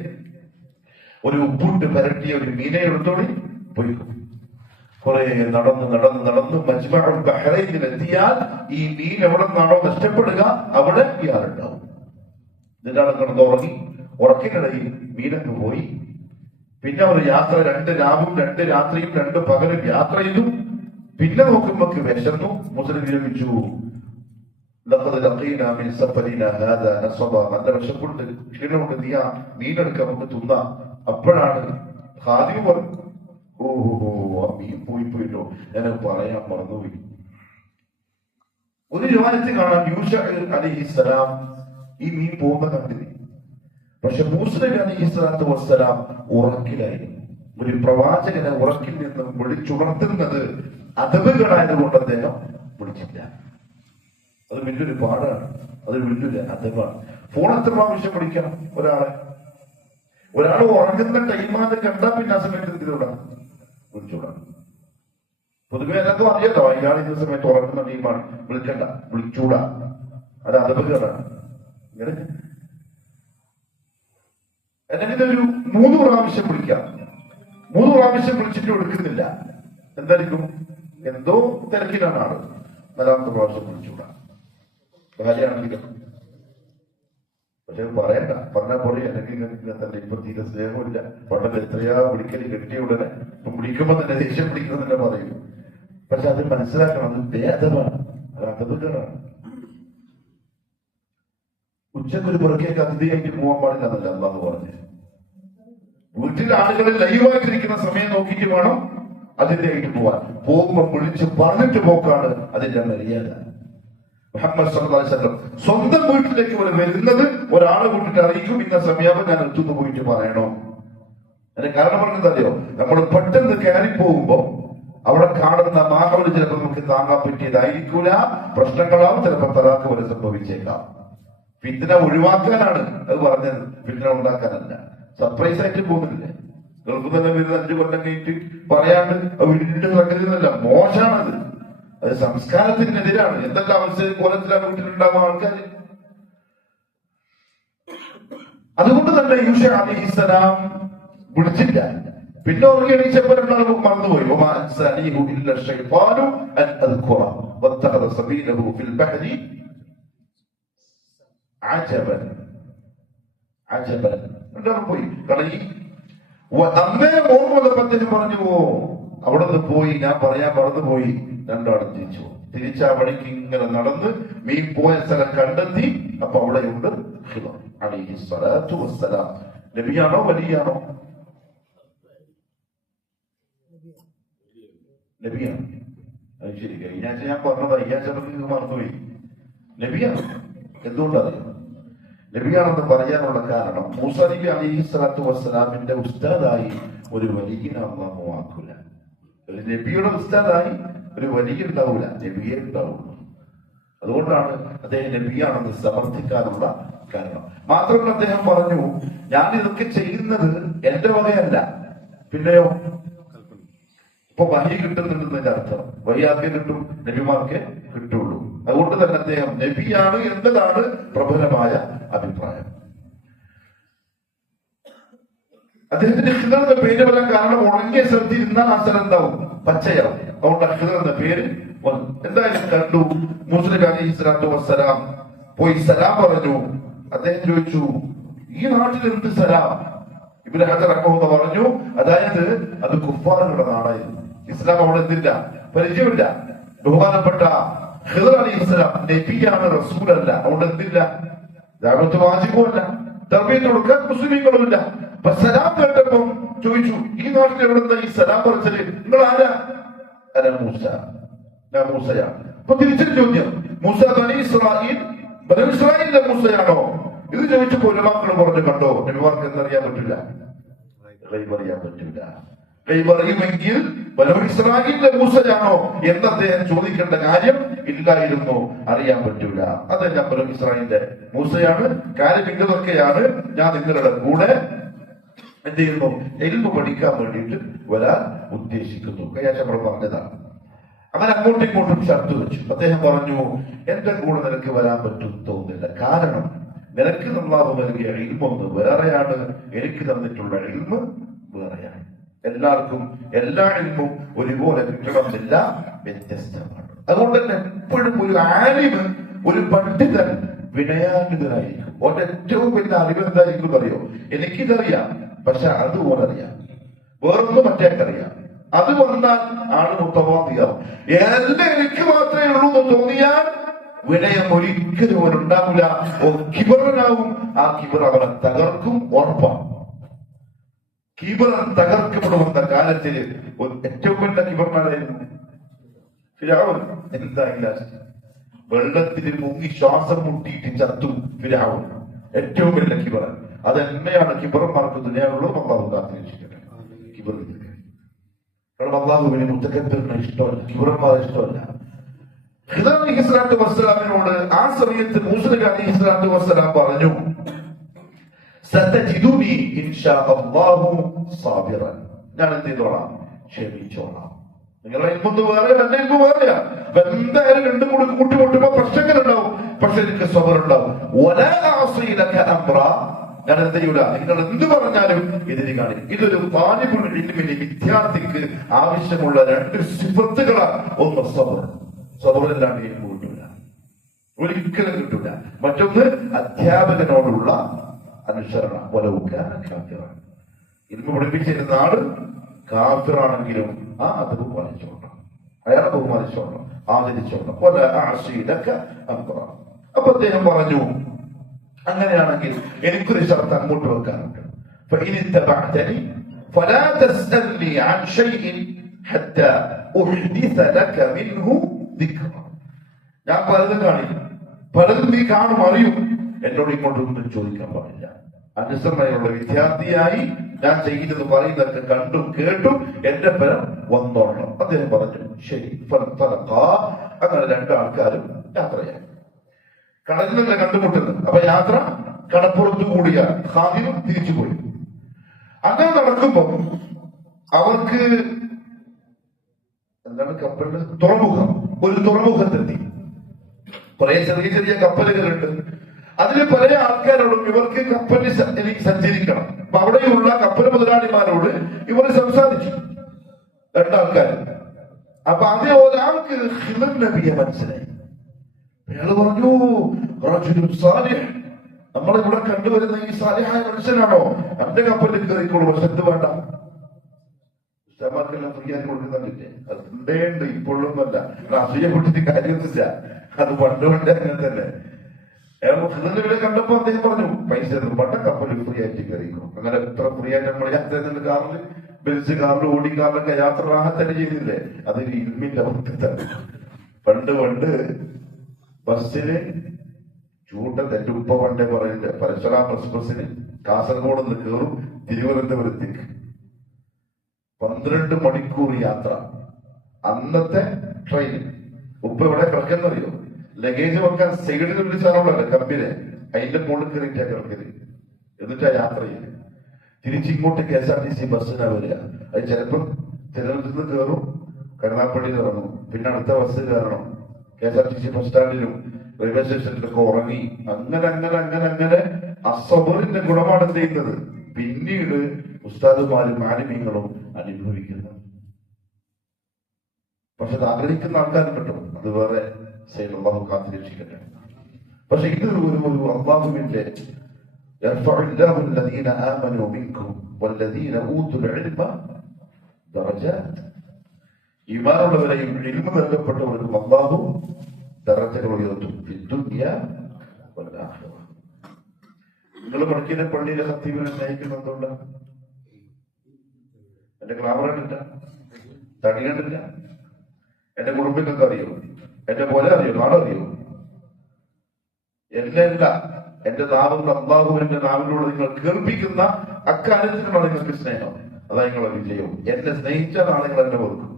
ഒരു ഉപ്പുണ്ട് പരട്ടിയ ഒരു മീനെ എടുത്തോളി, പോയിക്കോ. കുറെ നടന്ന് മജ്മഉൽ ബഹ്റൈനിൽ എത്തിയാൽ ഈ മീൻ എവിടെ നിന്നാണോ നഷ്ടപ്പെടുക അവിടെ ഇയാളുണ്ടാവും. ഇതിനാണ് കിടന്ന് ഉറങ്ങി. ഉറക്കിനിടയിൽ മീനങ്ങ് പോയി. പിന്നെ ഒരു യാത്ര, 2 രാവും 2 രാത്രിയും 2 പകലും യാത്ര ചെയ്തു. പിന്നെ നോക്കുമ്പോ വിശന്നു. മുസ്ലിം വിരമിച്ചു. നല്ല വിശപ്പുണ്ട്, ക്ഷീണമുണ്ട്, നീ ആ മീനെടുക്കാൻ നമുക്ക് തിന്നാം. അപ്പോഴാണ് ഖാദിം പറഞ്ഞു, ഓഹോ ആ മീൻ പോയില്ലോ, ഞാനത് പറയാൻ മറന്നുപോയി. ഒരു റിവായത്തിൽ കാണാം, യൂശ അലൈഹിസ്സലാം ഈ മീൻ പോകുന്ന കണ്ടില്ല. പക്ഷെ മൂസ നബി അലൈഹിസ്സലാത്തു വസ്സലാം ഉറക്കിലായിരുന്നു. ഒരു പ്രവാചകനെ ഉറക്കിൽ നിന്നും വിളിച്ചുണർത്തുന്നത് അദബുകളായതുകൊണ്ട് അദ്ദേഹം വിളിച്ചില്ല. അത് വലിയൊരു പാടാണ്, അത് വലിയൊരു അദബാണ്. ഫോൺ എത്ര പ്രാവശ്യം വിളിക്കണം ഒരാളെ ഉറങ്ങുന്ന ടൈമാത് കണ്ടാൽ പിന്നെ ആ സമയത്ത് എന്തിനോടാണ് വിളിച്ചൂടാ. പൊതുവെ എല്ലാവർക്കും അറിയാലോ, ഇയാൾ ഇന്ന സമയത്ത് ഉറങ്ങുന്ന ടീമാണ്, വിളിക്കണ്ട, വിളിച്ചൂടാ, അത് അദബുകളാണ്. ഇങ്ങനെ അല്ലെങ്കിൽ ഒരു 3 പ്രാവശ്യം വിളിക്കാം. 3 പ്രാവശ്യം വിളിച്ചിട്ട് എടുക്കുന്നില്ല, എന്തായിരിക്കും? എന്തോ തിരക്കിലാണ് ആള്. 4ാമത്തെ പ്രാവശ്യം വിളിച്ചൂടാ, ഭാര്യയാണെങ്കിലും. പക്ഷെ പറയണ്ട, പറഞ്ഞാൽ പോലെ അല്ലെങ്കിൽ തന്നെ ഇപ്പൊ തീരെ സ്നേഹമില്ല. പണ്ടത്തെ എത്രയാ വിളിക്കല്, കെട്ടിയ ഉടനെ വിളിക്കുമ്പോ തന്നെ ദേഷ്യം പിടിക്കുന്നത് തന്നെ പറയും. പക്ഷെ അത് മനസ്സിലാക്കണം, അത് ഭേദമാണ്, അത് അതബുകളാണ്. ഉച്ചക്കൊരു പുറക്കേക്ക് അതിഥിയായിട്ട് പോകാൻ പാടില്ല എന്നല്ല അള്ളാഹു പറഞ്ഞു. വീട്ടിൽ ആളുകളിൽ ലൈവായിട്ടിരിക്കുന്ന സമയം നോക്കിയിട്ട് വേണം അതിഥിയായിട്ട് പോവാൻ. പോകുമ്പോ വിളിച്ച് പറഞ്ഞിട്ട് പോക്കാണ് അതിന്റെ മര്യാദ. മുഹമ്മദ് സല്ലല്ലാഹു അലൈഹി വസല്ലം സ്വന്തം വീട്ടിലേക്ക് വരുന്നത് ഒരാളെ കൂട്ടിട്ട് അറിയിക്കും, ഇന്ന സമയം ഞാൻ എത്തുന്നു പോയിട്ട് പറയണോ. അതിന് കാരണം പറഞ്ഞതറിയോ? നമ്മൾ പെട്ടെന്ന് കയറി പോകുമ്പോ അവിടെ കാണുന്ന മാഹൗല് ചിലപ്പോൾ നമുക്ക് താങ്ങാൻ പറ്റിയതായിരിക്കൂല, പ്രശ്നങ്ങളാവും, ചിലപ്പോൾ തലാഖ് വരെ സംഭവിച്ചേക്കാം. ഫിത്ന ഒഴിവാക്കാനാണ് അത് പറഞ്ഞത്, ഫിത്ന ഉണ്ടാക്കാനല്ല. സർപ്രൈസ് ആയിട്ട് പോകുന്നില്ലേ? ഗൾഫ് തന്നെ വരുന്ന 5 കൊല്ലം കഴിഞ്ഞിട്ട് പറയാണ്ട് വീടിന്റെ സംഗതി എന്നല്ല, മോശമാണത്. അത് സംസ്കാരത്തിനെതിരാണ്. എന്തെല്ലാം അവസ്ഥ കോലത്തിലാണ് വീട്ടിലുണ്ടാവുക ആൾക്കാർ. അതുകൊണ്ട് തന്നെ യൂശ അലൈഹിസ്സലാം വിളിച്ചില്ല. പിന്നെ ഉറങ്ങി എണീച്ചപ്പോൾ രണ്ടാളും മറന്നുപോയി. രണ്ടാളും പോയി. കാരണം ഈ അന്നേരം ഓർമ്മ വന്നപ്പോഴത്തേനും പറഞ്ഞു, അവിടെ നിന്ന് പോയി, ഞാൻ പറയാൻ മറന്നുപോയി. രണ്ടാളും തിരിച്ചു. തിരിച്ചാ വഴിക്ക് ഇങ്ങനെ നടന്ന് മീൻ പോയ സ്ഥലം കണ്ടെത്തി. അപ്പൊ അവിടെയുണ്ട് ഖിദർ അലൈഹിസ്സലാത്തു വസ്സലാം. നബിയാണോ വലിയാണോ? നബിയാണ്. അത് ശരി, കഴിഞ്ഞ ആഴ്ച ഞാൻ പറഞ്ഞത് അയ്യാഴ്ച മറന്നുപോയി. നബിയാണ്. എന്തുകൊണ്ടറിയാം? നബിയാണെന്ന് പറയാനുള്ള കാരണം മൂസാ നബി അലൈഹിസ്സലാത്തു വസ്സലാമിന്റെ ഉസ്താദായി ഒരു വലിയനെ അല്ലാഹു ആക്കൂല. ഒരു നബിയുടെ ഉസ്താദായി ഒരു വലിയ ഉണ്ടാവൂല, നബിയെ ഉണ്ടാവുള്ളൂ. അതുകൊണ്ടാണ് അദ്ദേഹം നബിയാണെന്ന് സമർത്ഥിക്കാനുള്ള കാരണം. മാത്രമല്ല അദ്ദേഹം പറഞ്ഞു, ഞാൻ ഇതൊക്കെ ചെയ്യുന്നത് എന്റെ വകയല്ല, പിന്നെയോ ഇപ്പൊ വഹി കിട്ടുന്നുണ്ടെന്നതിന്റെ അർത്ഥം. വഹി ആർക്കെ കിട്ടും? നബിമാർക്കെ കിട്ടുള്ളൂ. അതുകൊണ്ട് തന്നെ അദ്ദേഹം നബിയാണ് എന്നതാണ് പ്രബലമായ അഭിപ്രായം. അദ്ദേഹത്തിന്റെ ഖിദർ എന്ന പേര് വരാൻ കാരണം ഉണങ്ങിയ സ്ഥലത്ത് ഇരുന്നാൽ ആ സ്ഥലം എന്താവും? പച്ചയാവും. അതുകൊണ്ട് ഖിദർ എന്ന പേര് വന്നു. എന്തായാലും കണ്ടു. മൂസാ നബി അലൈഹിസ്സലാത്തു വസ്സലാം പോയി സലാം പറഞ്ഞു. അദ്ദേഹം ചോദിച്ചു, ഈ നാട്ടിൽ എന്ത് സലാം? ഇബ്നു ഹജർ റഹ്മഹുല്ലാഹ് പറഞ്ഞു, അതായത് അത് കുഫാറുകളുടെ നാടായിരുന്നു. ഇസ്ലാം അവിടെ എന്തില്ല, പരിചയമില്ല. ബഹുമാനപ്പെട്ട ഖിദർ അലൈഹിസ്സലാം നബിയാണ്, റസൂലല്ല. അവിടെ എന്തില്ല, ദഅവത്ത് വാജിബുമല്ല, തർബീയത്ത് കൊടുക്കാൻ മുസ്ലിമീങ്ങളുമില്ല. അപ്പൊ സലാം കേട്ടപ്പം ചോദിച്ചു, ഈ നാട്ടിൽ എവിടെന്താ ഈ സലാം പറച്ചല്? നിങ്ങൾ ആരാ? അല്ല മൂസ, ഞാൻ മൂസയാണ്. അപ്പൊ തിരിച്ചൊരു ചോദ്യം, മൂസ ബനി ഇസ്രായേലിന്റെ മൂസയാണോ? ഇത് ചോദിച്ചപ്പോ ഉലമാക്കൾ പറഞ്ഞു, കണ്ടോ നബിമാർക്ക് എന്നറിയാൻ പറ്റില്ല, ഗൈബ് അറിയാൻ പറ്റില്ല. ഗൈബ് അറിയുമെങ്കിൽ ബനൂ ഇസ്രായേലിന്റെ മൂസയാണോ എന്ന് അദ്ദേഹം ചോദിക്കേണ്ട കാര്യം ഇല്ലായിരുന്നു. അറിയാൻ പറ്റൂല. അതെല്ലാം ബനൂ ഇസ്രായേലിന്റെ മൂസയാണ്, കാര്യം ഇതൊക്കെയാണ്. ഞാൻ നിങ്ങളുടെ കൂടെ എന്ത് ചെയ്യുന്നു? എൽമ് പഠിക്കാൻ വേണ്ടിയിട്ട് വരാൻ ഉദ്ദേശിക്കുന്നു. കയ്യാച്ച നമ്മൾ പറഞ്ഞതാണ്. അങ്ങനെ അങ്ങോട്ടും ഇങ്ങോട്ടും ഷർത്ത് വെച്ചു. അദ്ദേഹം പറഞ്ഞു, എന്റെ കൂടെ നിനക്ക് വരാൻ പറ്റും തോന്നില്ല. കാരണം നിനക്ക് അല്ലാഹു നൽകിയ ഇൽമൊന്ന് വേറെയാണ്, എനിക്ക് തന്നിട്ടുള്ള ഇൽമ് വേറെയാണ്. എല്ലാവർക്കും എല്ലാ ഇൽമും ഒരുപോലെ കിട്ടണമെന്നില്ല, വ്യത്യസ്തമാണ്. അതുകൊണ്ട് തന്നെ എപ്പോഴും ഒരു ആലിമ്, ഒരു പണ്ഡിതൻ വിനയാന്വിതനായിരിക്കും. ഓന്റെ ഏറ്റവും വലിയ അറിവ് എന്തായിരിക്കും അറിയോ? എനിക്കിതറിയാം, പക്ഷെ അതുപോലെ അറിയാം. വേറൊന്നും മറ്റേക്കറിയാം. അത് വന്നാൽ ആള് മുത്തവാദിയാവും. എല്ലാം എനിക്ക് മാത്രമേ ഉള്ളൂ എന്ന് തോന്നിയാൽ വിനയം ഒരിക്കലും അവനുണ്ടാവില്ല. കിബറനാവും. ആ കിബർ അവനെ തകർക്കും, ഉറപ്പാണ്. കിബറൻ തകർക്കപ്പെടുന്ന കാലത്തിൽ ഏറ്റവും വലിയ കിബറിനായിരുന്നു ഫിർഔൻ. എന്തായില്ല, വെള്ളത്തിൽ മുങ്ങി ശ്വാസം മുട്ടിയിട്ട് ചത്തു ഫിർഔൻ. ഏറ്റവും വലിയ കിബറൻ. അതെന്നെയാണ് കിബറന്മാർക്ക് ദുനിയാവുള്ളൂ. അല്ലാഹു കാത്തിരക്ഷിക്കട്ടെ. കിബർ കാരണം അല്ലാഹുവിന് മുത്തക്കബ്ബിറിനെ ഇഷ്ടമല്ല, കിബറന്മാരെ ഇഷ്ടമല്ല. ഖിദർ അലൈഹിസ്സലാത്തു വസ്സലാമിനോട് ആ സമയത്ത് മൂസാ നബി അലൈഹിസ്സലാത്തു വസ്സലാം പറഞ്ഞു, സതജിദുനി ഇൻഷാ അല്ലാഹു സാബിറൻ. ഞാൻ എന്ത് ചെയ്തോളാം? ക്ഷമിച്ചോളാം. നിങ്ങളുടെ ഇൽമൊന്ന് വേറെ, എന്റെ ഇൽമ വേറെയാ. എന്തായാലും രണ്ടും കൂടി കൂട്ടിമുട്ടുമ്പോ പ്രശ്നങ്ങൾ ഉണ്ടാവും. പക്ഷെ എനിക്ക് സബർ ഉണ്ടാവും. വലാ അഅസി ലക അംറ. ഞാൻ എന്ത് ചെയ്യൂല, നിങ്ങൾ എന്ത് പറഞ്ഞാലും എതിരി കാണിക്കും. ഇതൊരു താലിബുൽ ഇൽമിന്, വിദ്യാർത്ഥിക്ക് ആവശ്യമുള്ള 2 സിഫത്തുകളാണ്. ഒന്ന് സബർ. സബറില്ലാണ്ട് ഇൽമു കിട്ടൂല, ഒരിക്കലും കിട്ടൂല. മറ്റൊന്ന് അധ്യാപകനോടുള്ള അനുസരണം. കാഫിറാണ്. ഇൽമു പഠിപ്പിച്ചിരുന്ന ആള് കാഫിറാണെങ്കിലും ആ അത് ബഹുമാനിച്ചോളണം, അയാളെ ബഹുമാനിച്ചോളണം, ആദരിച്ചോളണം. അപ്പൊ അദ്ദേഹം പറഞ്ഞു, അങ്ങനെയാണെങ്കിൽ എനിക്കൊരു ഷർത്ത് അങ്ങോട്ട് വെക്കാനുണ്ട്. ഞാൻ പലതും കാണിക്കും, പലതും നീ കാണും, അറിയും. എന്നോട് ഇങ്ങോട്ടൊന്നും ചോദിക്കാൻ പാടില്ല. അനുസരണയുള്ള വിദ്യാർത്ഥിയായി ഞാൻ ചെയ്യുന്നത് പറയുന്നതൊക്കെ കണ്ടും കേട്ടും എന്റെ പരം വന്നോളണം. അദ്ദേഹം പറഞ്ഞു, ശരി. അങ്ങനെ 2 ആൾക്കാരും യാത്രയായി. കടലിലല്ല കണ്ടുമുട്ടുന്നത്. അപ്പൊ യാത്ര കടപ്പുറത്തു കൂടിയാണ്. ഖാദിറും തിരിച്ചുപോയി. അങ്ങനെ നടക്കുമ്പോ അവർക്ക് എന്താണ് കപ്പലിന്റെ തുറമുഖം, ഒരു തുറമുഖത്തെത്തി. കുറെ ചെറിയ ചെറിയ കപ്പലുകളുണ്ട്. അതിൽ പല ആൾക്കാരോടും ഇവർക്ക് കപ്പലിൽ സഞ്ചരിക്കണം. അപ്പൊ അവിടെയുള്ള കപ്പൽ മുതലാളിമാരോട് ഇവർ സംസാരിച്ചു, രണ്ടാൾക്കാർ. അപ്പൊ അതിൽ ഒരാൾക്ക് ഖിദർ നബിയെ മനസ്സിലായി. അയാൾ പറഞ്ഞു, നമ്മളിവിടെ കണ്ടുവരുന്ന ഈ സാലിഹായ മനുഷ്യനാണോ? എന്റെ കപ്പലിൽ കയറിക്കോളൂ, പക്ഷെ എന്ത് വേണ്ട, ഉസ്താമാർക്കെല്ലാം ഫ്രീ ആക്കി കൊടുക്കുന്നില്ലേ? അത് ഉണ്ടേണ്ട്, ഇപ്പോഴൊന്നുമല്ല. അസൂയെ കുട്ടിട്ട് കാര്യമൊന്നുമില്ല, അത് പണ്ടുകൊണ്ട് അങ്ങനെ തന്നെ. ഖിദറിനെ കണ്ടപ്പോ അദ്ദേഹം പറഞ്ഞു, പൈസ പണ്ട കപ്പലിൽ ഫ്രീ ആയിട്ട് കയറിക്കണം. അങ്ങനെ എത്ര ഫ്രീ ആയിട്ട് നമ്മൾ യാത്ര ചെയ്യുന്നുണ്ട്. കാറിൽ, ബെൻസ് കാറിൽ, ഓടി കാറിലൊക്കെ യാത്ര റാഹത്തന്നെ ചെയ്തില്ലേ? അതൊരു ഇൽമിന്റെ അവസ്ഥയാണ്. പണ്ട് ബസ്സിന് ചൂട്ടത്ത് എന്റെ ഉപ്പ പണ്ടേ പറയുന്നത്, പരശുരാം എക്സ്പ്രസിന് കാസർഗോഡ് നിന്ന് കയറും തിരുവനന്തപുരത്തേക്ക് 12 മണിക്കൂർ യാത്ര. അന്നത്തെ ട്രെയിൻ ഉപ്പ ഇവിടെ കിടക്കുന്നറിയോ? ലഗേജ് വെക്കാൻ സൈഡിൽ ഒരു സാധനമുള്ളല്ലേ കമ്പില്, അതിന്റെ മുകളിൽ കയറിയിട്ടാ കിടക്കല്. എന്നിട്ടാ യാത്ര ചെയ്ത് തിരിച്ചിങ്ങോട്ട് KSRTC ബസ്സിനാ വരിക. അത് ചിലപ്പം തിരുവനന്തപുരത്ത് നിന്ന് കയറും, കരുനാഗപ്പള്ളിയിൽ ഇറങ്ങും, പിന്നെ അടുത്ത ബസ് കയറണം. KSRTC ബസ് സ്റ്റാൻഡിലും റെയിൽവേ സ്റ്റേഷനിലൊക്കെ ഉറങ്ങി. അങ്ങനെ അസബറിന്റെ ഗുണമാണ് എന്ത് ചെയ്യുന്നത്, പിന്നീട് ഉസ്താദുമാരും ആലിമീങ്ങളും അനുഭവിക്കുന്നത്. പക്ഷെ അത് ആഗ്രഹിക്കുന്ന ആൾക്കാരും കിട്ടും, അത് വേറെ സൈഡ്, അള്ളാഹു കാത്തിരക്ഷിക്കട്ടെ. പക്ഷെ ഇത് ഒരു അള്ളാഹുവിന്റെ ഈമാനുള്ളവരെയും ഇൽമു നൽകപ്പെട്ടവർക്കും അള്ളാഹു ദറജകൾ ഉയർത്തും. നിങ്ങൾ പഠിക്കുന്ന പള്ളിയിലെ ഖത്തീബിനെ സ്നേഹിക്കുന്നുണ്ടോ? എന്റെ ഗ്ലാമർ കണ്ടില്ല, തടി കണ്ടില്ല, എന്റെ കുടുംബങ്ങൾക്ക് അറിയോ, എന്റെ പോലെ അറിയോ, നാടറിയോ? എന്നല്ല, എന്റെ നാവിൽ അള്ളാഹുവിന്റെ നാവിലൂടെ നിങ്ങൾ കേൾപ്പിക്കുന്ന അക്കാര്യത്തിനാണ് നിങ്ങൾക്ക് സ്നേഹം. അതാ നിങ്ങളെ വിജയവും. എന്നെ സ്നേഹിച്ചാൽ ആളുകൾ എന്നെ വെറുക്കും.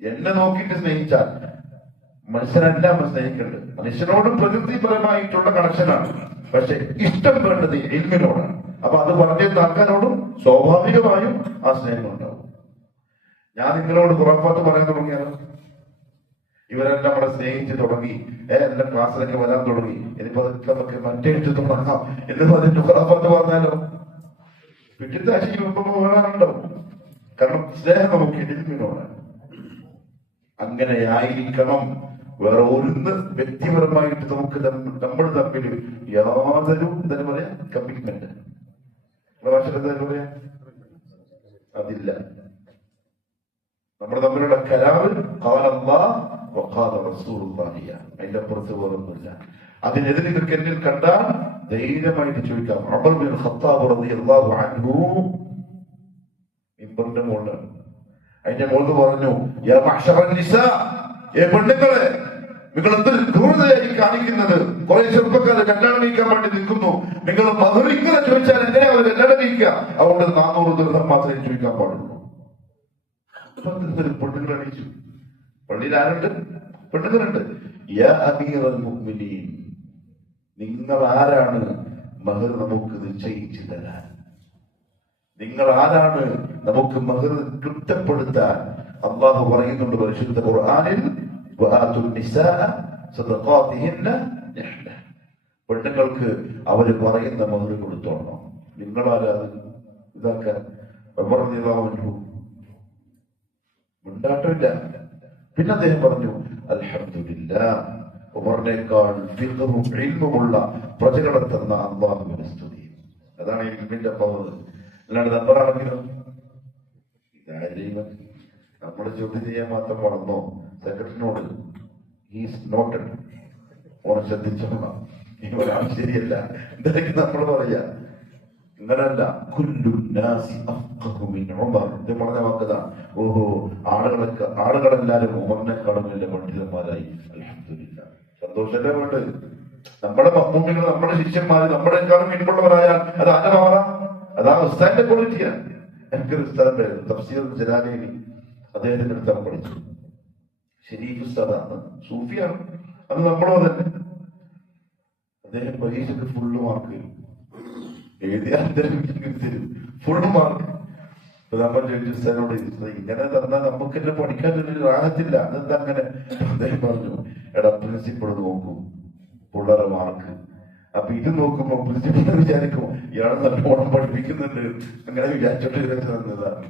എന്നെ നോക്കിയിട്ട് സ്നേഹിച്ചാൽ, മനുഷ്യനെല്ലാം സ്നേഹിക്കേണ്ടത് മനുഷ്യനോട് പ്രകൃതിപരമായിട്ടുള്ള കണക്ഷനാണ്. പക്ഷെ ഇഷ്ടം വേണ്ടത് ഇൽമിനോടാണ്. അപ്പൊ അത് പറഞ്ഞിരുന്ന ആൾക്കാരോടും സ്വാഭാവികമായും ആ സ്നേഹം ഉണ്ടാവും. ഞാൻ നിങ്ങളോട് ഖുറാഫാത്ത് പറയാൻ തുടങ്ങിയാലോ? ഇവരെല്ലാം നമ്മളെ സ്നേഹിച്ച് തുടങ്ങി, എല്ലാം ക്ലാസ്സിലൊക്കെ വരാൻ തുടങ്ങി. ഇനിയിപ്പോ അതൊക്കെ നമുക്ക് മറ്റെഴുത്ത് തുടങ്ങാം എന്ന് പറഞ്ഞിട്ട് ഖുറാഫാത്ത് പറഞ്ഞാലോ? പിറ്റിത്താശിക്ക് മുമ്പ് വേണാറുണ്ടാവും. കാരണം സ്നേഹം നമുക്ക് ഇൽമിനോടാണ്. അങ്ങനെയായിരിക്കണം. വേറെ ഒന്ന് വ്യക്തിപരമായിട്ട് നമുക്ക് നമ്മൾ തമ്മിൽ യാതൊരു എന്താ പറയാ കമ്മിറ്റ്മെന്റ്, ഭാഷയിൽ എന്താ പറയാ, അതില്ല. നമ്മൾ തമ്മിലുള്ള കരാറ് അതിന്റെ അപ്പുറത്ത് വേറൊന്നുമില്ല. അതിനെതിരെ ക്രിക്കറ്റിൽ കണ്ടാൽ ധൈര്യമായിട്ട് ചോദിക്കാം. ഉമർ ബിൻ ഖത്താബ് റളിയല്ലാഹു അൻഹു മിമ്പറിന്റെ മുകളിലാണ്. അതിന്റെ മുകളിൽ പറഞ്ഞു, യാ മഅ്ശറൻ നിസാ, പെണ്ണുങ്ങളെ, നിങ്ങൾ എന്ത് ക്രൂരതയായി കാണിക്കുന്നത്? കുറെ ചെറുപ്പക്കാരെ കല്യാണം കഴിക്കാൻ വേണ്ടി നിൽക്കുന്നു. നിങ്ങൾ മധുരിങ്ങനെ ചോദിച്ചാൽ എങ്ങനെയാ അവർ കല്യാണം കഴിക്കുക? അതുകൊണ്ട് 400 ദിർഹം മാത്രമേ ചോദിക്കാൻ പാടുള്ളൂ. പെണ്ണുങ്ങൾ അണിയിച്ചു. പള്ളിയിൽ ആരുണ്ട്? പെണ്ണുങ്ങളുണ്ട്. യാ അമീറൽ മുഅ്മിനീൻ, നിങ്ങൾ ആരാണ് മഹർ നമുക്ക് നിശ്ചയിച്ചു തരാൻ? നിങ്ങൾ ആരാണ് നമുക്ക് മഹർ കൃത്യപ്പെടുത്താൻ? അള്ളാഹു പറയുന്നുണ്ട് പരിശുദ്ധ ഖുർആനിൽ, പെണ്ണുങ്ങൾക്ക് അവര് പറയുന്ന മഹർ കൊടുത്തോളണം. നിങ്ങളാരാ ഇതാക്കാൻ? ഉണ്ടാട്ടില്ല. പിന്നെ അദ്ദേഹം പറഞ്ഞു, അൽഹംദുലില്ലാഹ്, ഉമറിനേക്കാൾ ഫിഖ്ഹും ഇൽമുമുള്ള പ്രജകളെ തന്ന അല്ലാഹുവിനെ സ്തുതി. അതാണ് ഇൽമിന്റെ പവർ. അല്ലാണ്ട് നമ്മളാണെങ്കിലും ഇതാരും നമ്മൾ ചോദ്യം ചെയ്യാൻ മാത്രം വളർന്നോ? സെക്രട്ടറിനോട് ഈസ് നോട്ടഡ്, ഓനെ ശ്രദ്ധിച്ചോളാം, ഇവരാൾ ശരിയല്ല, എന്തായാലും നമ്മൾ പറയാ. ഇങ്ങനല്ല, പറഞ്ഞ വാക്കതാ. ഓഹോ, ആളുകളെല്ലാരും ഉമറിനെക്കാളും വലിയ പണ്ഡിതന്മാരായി. അൽഹംദുലില്ലാഹ്, സന്തോഷല്ലേ വേണ്ടത്? നമ്മുടെ മമ്മൂമികൾ, നമ്മുടെ ശിഷ്യന്മാര് നമ്മളെക്കാളും ഇൻപുള്ളവരായാൽ അത് ആരുടെ പവറാ? അതാ ഉസ്താദിന്റെ ക്വാളിറ്റിയാണ്. എനിക്കൊരു ഉസ്താദുണ്ടായിരുന്നു, തഫ്സീർ ജലാലി, അദ്ദേഹത്തിന്റെ അടുത്ത് പഠിച്ചു. ഷരീഫ് ഉസ്താദാണ്, സൂഫിയാണ്. അത് നമ്മളോ തന്നെ. അദ്ദേഹം പരീക്ഷയ്ക്ക് ഫുള്ള് മാർക്ക് തരും, എഴുതിയാൽ തരും, ഫുൾ മാർക്ക്. നമ്മൾ ചോദിച്ചു സാറിനോട് ഇങ്ങനെ തന്നാൽ നമുക്കെല്ലാം പഠിക്കാൻ ഒരു റാഹത്തില്ല, അതെന്താ അങ്ങനെ? അദ്ദേഹം പറഞ്ഞു, എടാ പ്രിൻസിപ്പൾ നോക്കൂ പിള്ളേരെ മാർക്ക്, അപ്പൊ ഇത് നോക്കുമ്പോ പ്രിൻസിപ്പൾ വിചാരിക്കും ഇയാളെ നല്ലോണം പഠിപ്പിക്കുന്നുണ്ട്, അങ്ങനെ വിചാരിച്ചോട്ട് വിചാരിച്ചു തന്നതാണ്.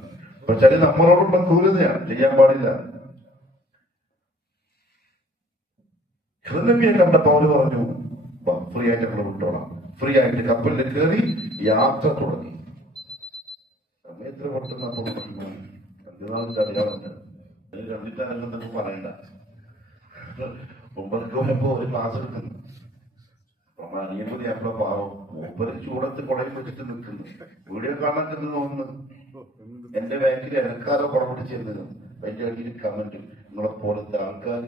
പക്ഷെ അത് നമ്മളോടുള്ള ക്രൂരതയാണ്, ചെയ്യാൻ പാടില്ല. ഹൃദയയെ കണ്ടപ്പോ അവര് പറഞ്ഞു ഫ്രീ ആയിട്ട് ഞങ്ങൾ വിട്ടോളാം. ഫ്രീ ആയിട്ട് കപ്പലിൽ കയറി യാത്ര തുടങ്ങി. എത്ര പെട്ടെന്ന് എന്തിനാളിന്റെ അടയാളുണ്ട് കണ്ടിട്ടാണെന്നൊക്കെ പറയണ്ട. 9 പോയപ്പോ ഒരു ക്ലാസ് എടുക്കുന്നു. അനിയപ്പതി ഞങ്ങളെ പാവം മൂപ്പര് ചൂടത്ത് കുടയിൽ വെച്ചിട്ട് നിൽക്കുന്നു. വീഡിയോ കാണാൻ ചെന്ന് തോന്നുന്നു എന്റെ ബാങ്കിൽ എനക്കാരോ കുട പിടിച്ചിരുന്നു. എന്റെ അടിയിൽ കമന്റ്, നിങ്ങളെ പോലത്തെ ആൾക്കാർ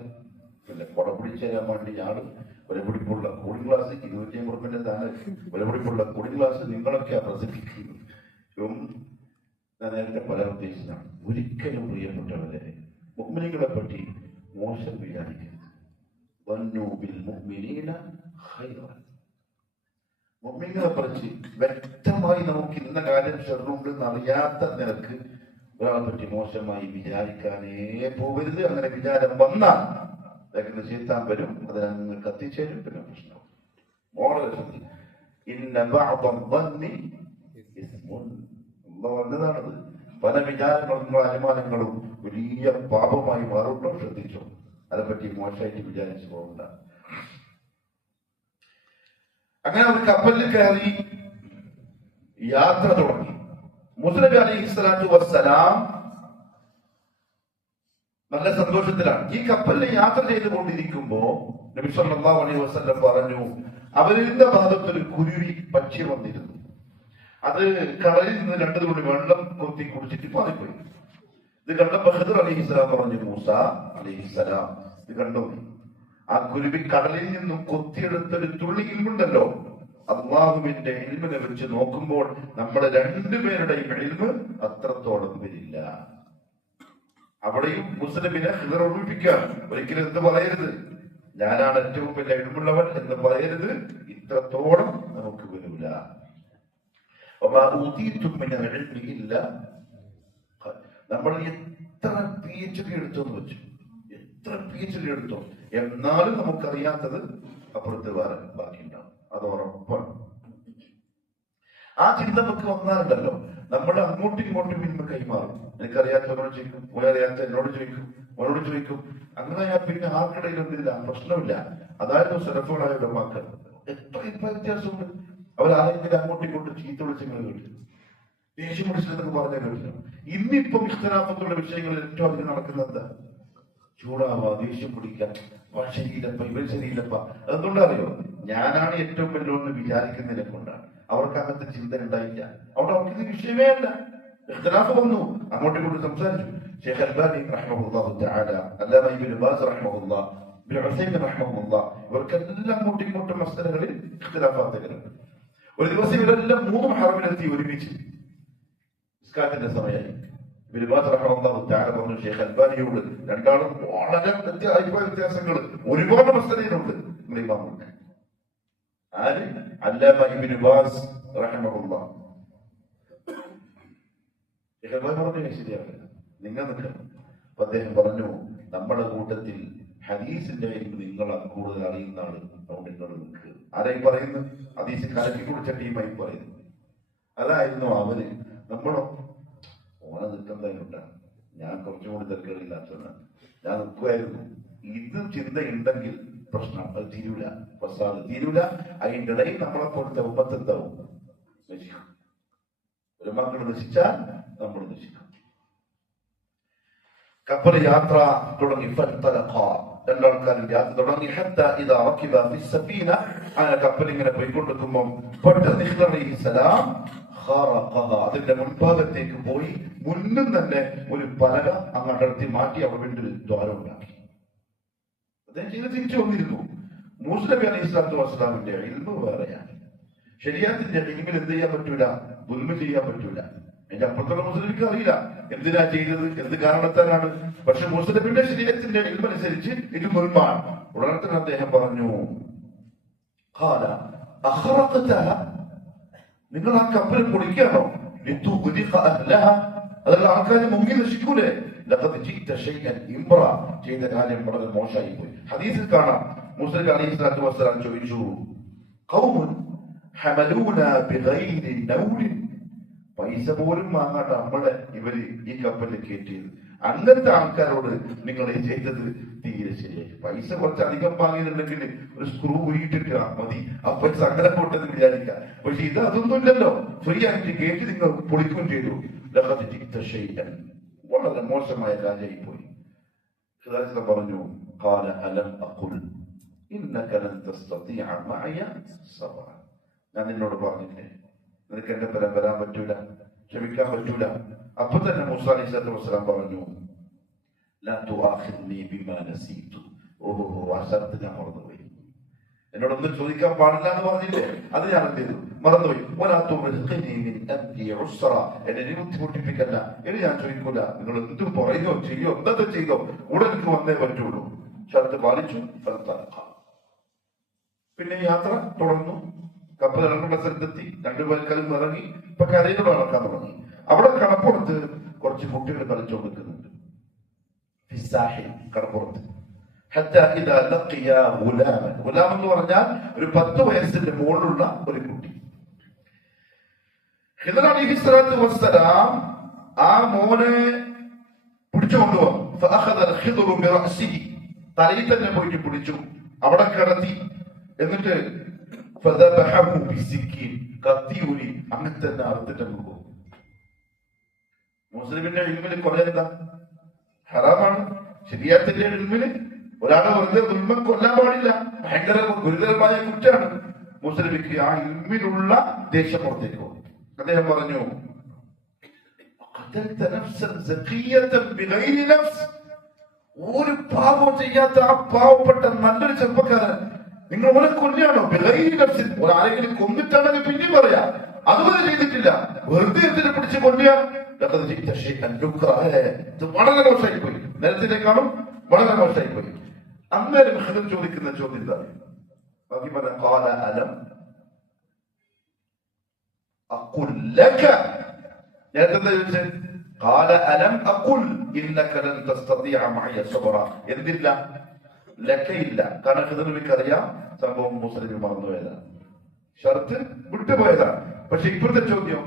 പിന്നെ കുട പിടിച്ചു തരാൻ വേണ്ടി ഞാനും വിലപിടിപ്പുള്ള കൂളിംഗ് ഗ്ലാസ് 250 താഴെ വിലപിടിപ്പുള്ള കൂളിംഗ് ഗ്ലാസ് നിങ്ങളൊക്കെയാ പ്രസംഗിക്കുന്നത്. ഞാൻ നേരത്തെ പല ഉദ്ദേശിച്ചതാണ്. ഒരിക്കലും പ്രിയപ്പെട്ടവരെ മുഅ്മിനീങ്ങളെ പറ്റി മോശം വിചാരിക്കരുത്. മുഅ്മിനീങ്ങളെ പറ്റി വ്യക്തമായി നമുക്ക് ഇന്ന കാര്യം ഷർറുണ്ടെന്ന് അറിയാത്ത നിലക്ക് ഒരാളെ പറ്റി മോശമായി വിചാരിക്കാനേ പോകരുത്. അങ്ങനെ വിചാരം വന്നാൽ വേഗം ചെയ്താൻ വരും, അതിനെ കത്തിച്ചേരും, പിന്നെ പ്രശ്നം. വളരെ വന്നതാണത്. പല വിചാരങ്ങളും അനുമാനങ്ങളും വലിയ പാപമായി മാറുണ്ടോ ശ്രദ്ധിച്ചോ. അതിനെപ്പറ്റി മോശമായിട്ട് വിചാരിച്ചു പോകണ്ട. അങ്ങനെ അവർ കപ്പലിൽ കയറി യാത്ര തുടങ്ങി. മൂസാ നബി അലൈഹിസ്സലാത്തു വസ്സലാം നല്ല സന്തോഷത്തിലാണ്. ഈ കപ്പലിൽ യാത്ര ചെയ്തുകൊണ്ടിരിക്കുമ്പോ നബി സല്ലല്ലാഹു അലൈഹി വസല്ലം പറഞ്ഞു, അവരിന്റെ ഭാഗത്തൊരു കുരുവി പക്ഷി വന്നിരുന്നു. അത് കടലിൽ നിന്ന് 2 തുള്ളി വെള്ളം കൊത്തി കുടിച്ചിട്ട് പാറിപ്പോയി. ഇത് കണ്ടപ്പോ ഖിദ്ർ അലൈഹിസ്സലാം പറഞ്ഞു, മൂസ അലൈഹിസ്സലാം ഇത് കണ്ടോ, ആ കുരുവി കടലിൽ നിന്നും കൊത്തിയെടുത്തൊരു തുള്ളി ഇൽമുണ്ടല്ലോ, അള്ളാഹുവിന്റെ ഇൽമിനെ വെച്ച് നോക്കുമ്പോൾ നമ്മുടെ 2 പേരുടെയും ഇൽമ് അത്രത്തോളം വരില്ല. അവിടെയും മുസ്ലിമിനെ ഖിദ്ർ ഓർമ്മിപ്പിക്കുകയാണ്, ഒരിക്കലും എന്ത് പറയരുത്, ഞാനാണ് ഏറ്റവും വലിയ ഇൽമുള്ളവൻ എന്ന് പറയരുത്, ഇത്രത്തോളം നമുക്ക് വരില്ല. നമ്മൾ എത്ര PhD എടുത്തോന്ന് വെച്ചു, എത്ര PhD എടുത്തോ, എന്നാലും നമുക്കറിയാത്തത് അപ്പുറത്ത് വേറെ ബാക്കിയുണ്ടാവും, അത് ഉറപ്പാണ്. ആ ചിന്ത നമുക്ക് വന്നാലുണ്ടല്ലോ നമ്മൾ അങ്ങോട്ടും ഇങ്ങോട്ടും ഇന്ന് കൈമാറും. എനിക്കറിയാത്തവരോട് ചോദിക്കും, അറിയാത്ത എന്നോട് ചോദിക്കും, അവനോട് ചോദിക്കും. അങ്ങനെ പിന്നെ ആർക്കിടയിൽ ഒന്നില്ല, പ്രശ്നമില്ല. അതായത് സെലഫുകളായ ഉലമാക്കൾ എത്ര വ്യത്യാസമുണ്ട്. അവരാരെങ്കിലും അങ്ങോട്ടും ഇങ്ങോട്ടും ചീത്ത വിളിച്ചെങ്കിലും കേട്ടില്ല, ദേഷ്യം പിടിച്ചില്ലെന്നൊക്കെ പറഞ്ഞാൽ കേട്ടില്ല. ഇന്നിപ്പം ഇഖ്തിലാഫത്തുള്ള വിഷയങ്ങളിൽ ഏറ്റവും അധികം നടക്കുന്നത് ചൂടാവാ, ദേഷ്യം പിടിക്കാൻ, ശരിയില്ലപ്പ ഇവൻ ശരിയില്ലപ്പ. അതെന്തുകൊണ്ടറിയോ? ഞാനാണ് ഏറ്റവും വല്ലോന്ന് വിചാരിക്കുന്നതിനെ കൊണ്ടാണ്. അവർക്ക് അങ്ങനത്തെ ചിന്ത ഉണ്ടായില്ല. അവിടെ അവർക്ക് ഇത് വിഷയമേ അല്ല. ഇഖ്തിലാഫ് വന്നു, അങ്ങോട്ടും ഇങ്ങോട്ടും സംസാരിച്ചു. ഷെയ്ഖ് അൽബാനി റഹ്മഹുല്ലാഹു തആല, അല്ലാമ ഇബ്നു ബാസ് റഹ്മഹുല്ലാഹ്, ഇബ്നു ഉസൈമീൻ റഹ്മഹുല്ലാഹ്, ഇവർക്കെല്ലാം അങ്ങോട്ടും ഇങ്ങോട്ടും മസ്അലകളിൽ ഇഖ്തിലാഫാത്തുകളുണ്ട്. ഒരു ദിവസം ഇവരെല്ലാം 3 ഹറമിലെത്തി ഒരുമിച്ച്. നിസ്കാരത്തിന്റെ സമയമായി. ഇബ്നു ബാസ് റഹ്മഹുല്ലാഹു തആല പറഞ്ഞു ഷെയ്ഖ് അൽബാനിയോട്, രണ്ടാളും വളരെ അഭിപ്രായ വ്യത്യാസങ്ങൾ ഒരുപാട് മസ്അലയിലുണ്ട്. ഇമാമുണ്ട് ആര്? അല്ലാമ ഇബ്നു ബാസ് റഹ്മഹുല്ലാഹ്. ഷെയ്ഖ് അൽബാനി പറഞ്ഞു ശരിയാവില്ല, നിങ്ങൾ നിൽക്കണം. അപ്പൊ അദ്ദേഹം പറഞ്ഞു, നമ്മുടെ കൂട്ടത്തിൽ ഹദീസിന്റെ നിങ്ങളാണ് കൂടുതൽ അറിയുന്ന ആള്, അതുകൊണ്ട് നിങ്ങൾ നിൽക്കുക. ആരായി പറയുന്നു? ഹദീസ് കലക്കി കുടിച്ച ടീമായി പറയുന്നു. അതായിരുന്നു അവര്. നമ്മളോ ഓനെ നിൽക്കുന്നതിനുണ്ടാണ്, ഞാൻ കുറച്ചും കൂടി തിരക്കുകളില്ലാത്തതാണ്, ഞാൻ നിൽക്കുമായിരുന്നു. ഇത് ചിന്തയുണ്ടെങ്കിൽ പ്രശ്നം, അത് തീരൂല, പ്രസാദ് തീരൂല. അതിൻ്റെ ഇടയിൽ നമ്മളെ പോലത്തെ ഉമ്മത്തെന്താവും? നശിക്കും. ഒരു മക്കൾ നശിച്ചാൽ നമ്മൾ നശിക്കും. കപ്പൽ യാത്ര തുടങ്ങി. രണ്ടാൾക്കാരും യാത്ര തുടങ്ങി. അങ്ങനെ കപ്പൽ ഇങ്ങനെ പോയിക്കൊണ്ടിരിക്കുമ്പോൾ പെട്ടെന്ന് ഖിദ്ർ അലൈഹിസ്സലാം അതിന്റെ മുൻഭാഗത്തേക്ക് പോയി മുന്നും തന്നെ ഒരു പലക അങ്ങടർത്തി മാറ്റി അവിടെ വേണ്ടി ഒരു ദ്വാരം ഉണ്ടാക്കി. അദ്ദേഹം ചെയ്ത് തിരിച്ചു വന്നിരുന്നു. മൂസാ നബി അലൈഹിസ്സലാത്തു വസ്സലാമിന്റെ ഇൽമ് വേറെയാണ്. ശരീഅത്തിന്റെ ഇൽമിൽ എന്ത് ചെയ്യാൻ പറ്റൂല? ദുൽമ ചെയ്യാൻ പറ്റൂല. എന്റെ അപ്പുറത്തുള്ള മുസ്ലിംക്ക് അറിയില്ല എന്തിനാ ചെയ്തത്, എന്ത് കാരണത്താലാണ്. പക്ഷെ മൂസാ നബിയുടെ ശരീഅത്തിന്റെ ഇൽമനുസരിച്ച് ഇത് ദുൽമാണ്. ഉടനെ തന്നെ അദ്ദേഹം പറഞ്ഞു, നിങ്ങൾ ആ കപ്പൽ പൊളിക്കാണോ? അതല്ല ആൾക്കാരെ മുങ്ങി നശിക്കൂലേ? ചെയ്ത കാര്യം വളരെ മോശമായി പോയി. ഹദീസിൽ കാണാം, മൂസ അലൈഹി സ്വലാത്തു വസ്സലാം ചോദിച്ചു, പൈസ പോലും വാങ്ങാണ്ട് നമ്മളെ ഇവര് ഈ കപ്പലിൽ കയറ്റിയത്. അങ്ങനത്തെ ആൾക്കാരോട് നിങ്ങൾ ചെയ്തത് തീരെ ശരിയായി. പൈസ കുറച്ച് അധികം വാങ്ങിയിട്ടുണ്ടെങ്കിൽ ഒരു സ്ക്രൂ ഊരിയിട്ടിട്ട് മതി, അപ്പൊ സങ്കടപ്പെട്ടെന്ന് വിചാരിക്കാം. പക്ഷെ ഇത് അതൊന്നും ഇല്ലല്ലോ, ഫ്രീ ആയിട്ട് കയറ്റി നിങ്ങൾ പൊളിക്കുകയും ചെയ്തു. വളരെ മോശമായ കാര്യമായി പോയി. പറഞ്ഞു, ഞാൻ നിന്നോട് പറഞ്ഞില്ലേ നിനക്ക് എന്റെ പരം വരാൻ പറ്റൂല, ക്ഷമിക്കാൻ പറ്റൂല. അപ്പൊ തന്നെ മൂസ അലൈഹി സ്വലാത്തു വസ്സലാം പറഞ്ഞു, ഓഹോ ആ ശരത്ത് ഞാൻ മറന്നുപോയി, എന്നോടൊന്നും ചോദിക്കാൻ പാടില്ല എന്ന് പറഞ്ഞില്ലേ, അത് ഞാൻ എന്ത് ചെയ്തു, മറന്നുപോയി. എന്നെ ബുദ്ധിമുട്ടിപ്പിക്കല്ല, ഇനി ഞാൻ ചോദിക്കൂല. നിങ്ങൾ എന്തും പറയുകയോ ചെയ്യോ എന്തൊക്കെ ചെയ്തോ ഉടൻ എനിക്ക് വന്നേ പറ്റുള്ളൂ. ശരത്ത് പാലിച്ചു. പിന്നെ യാത്ര തുടർന്നു. കപ്പൽ ഇറങ്ങേണ്ട സ്ഥലത്തെത്തി. രണ്ടുപേർക്കലും ഇറങ്ങി. ഇപ്പൊ കരയിലൂടെ നടക്കാൻ തുടങ്ങി. അവിടെ കടപ്പുറത്ത് കുറച്ച് കുട്ടികൾ കളിച്ചുകൊണ്ടിരിക്കുന്നുണ്ട്. കടപ്പുറത്ത് ഗുലാം എന്ന് പറഞ്ഞാൽ ഒരു 10 വയസ്സിന്റെ മുകളിലുള്ള ഒരു കുട്ടി. ഖിദർ അലൈഹിസ്സലാത്തു വസ്സലാം ആ മോനെ പിടിച്ചുകൊണ്ടുവന്നു. തലയിൽ തന്നെ പോയിട്ട് പിടിച്ചു, അവിടെ കിടത്തി. എന്നിട്ട് കത്തിയൂരി അങ്ങനെ തന്നെ അറുത്തിട്ട് പോകും. മുസ്ലിമിന്റെ ഇൽമില് കൊല എന്താ? ഹറാമാണ്. ശരിയാത്തിന്റെ ഇൽമില് ഒരാളെ വെറുതെ ദുൽമൻ കൊല്ലാൻ പാടില്ല, ഭയങ്കര ഗുരുതരമായ കുറ്റാണ്. മുസ്ലിമിക്ക് ആ ഇൽമിലുള്ള ദേഷ്യം പുറത്തേക്ക് പോകും. അദ്ദേഹം പറഞ്ഞു, ഒരു പാപം ചെയ്യാത്ത ആ പാവപ്പെട്ട നല്ലൊരു ചെറുപ്പക്കാരൻ നിങ്ങൾ ഓനെ കൊല്ലുകയാണോ? ആരെങ്കിലും കൊന്നിട്ടാണെങ്കിൽ പിന്നെയും പറയാ, അതുപോലെ ചെയ്തിട്ടില്ല, വെറുതെ എന്തിനെ പിടിച്ച് കൊല്ലുക. വളരെ മോശമായി പോയി, നേരത്തിനേക്കാളും വളരെ മോശമായി പോയി. അന്നേരം ഖിദർ ചോദിക്കുന്ന ചോദ്യം എന്താണ്? ബാക്കി പറഞ്ഞ ഖാല അലം അഖുൽ ലക, നേരത്തെ ചോദിച്ചത് ഖാല അലം അഖുൽ ഇന്നക ലൻ തസ്തതിഅ മഅയ സബ്റ. എന്തില്ല? ലക്കയില്ല. കാരണം ഖിദറിന് അറിയാം സംഭവം മുസ്ലിം മറന്നുപോയതാണ്, ഷർത്ത് വിട്ടുപോയതാണ്. പക്ഷെ ഇപ്പോഴത്തെ ചോദ്യം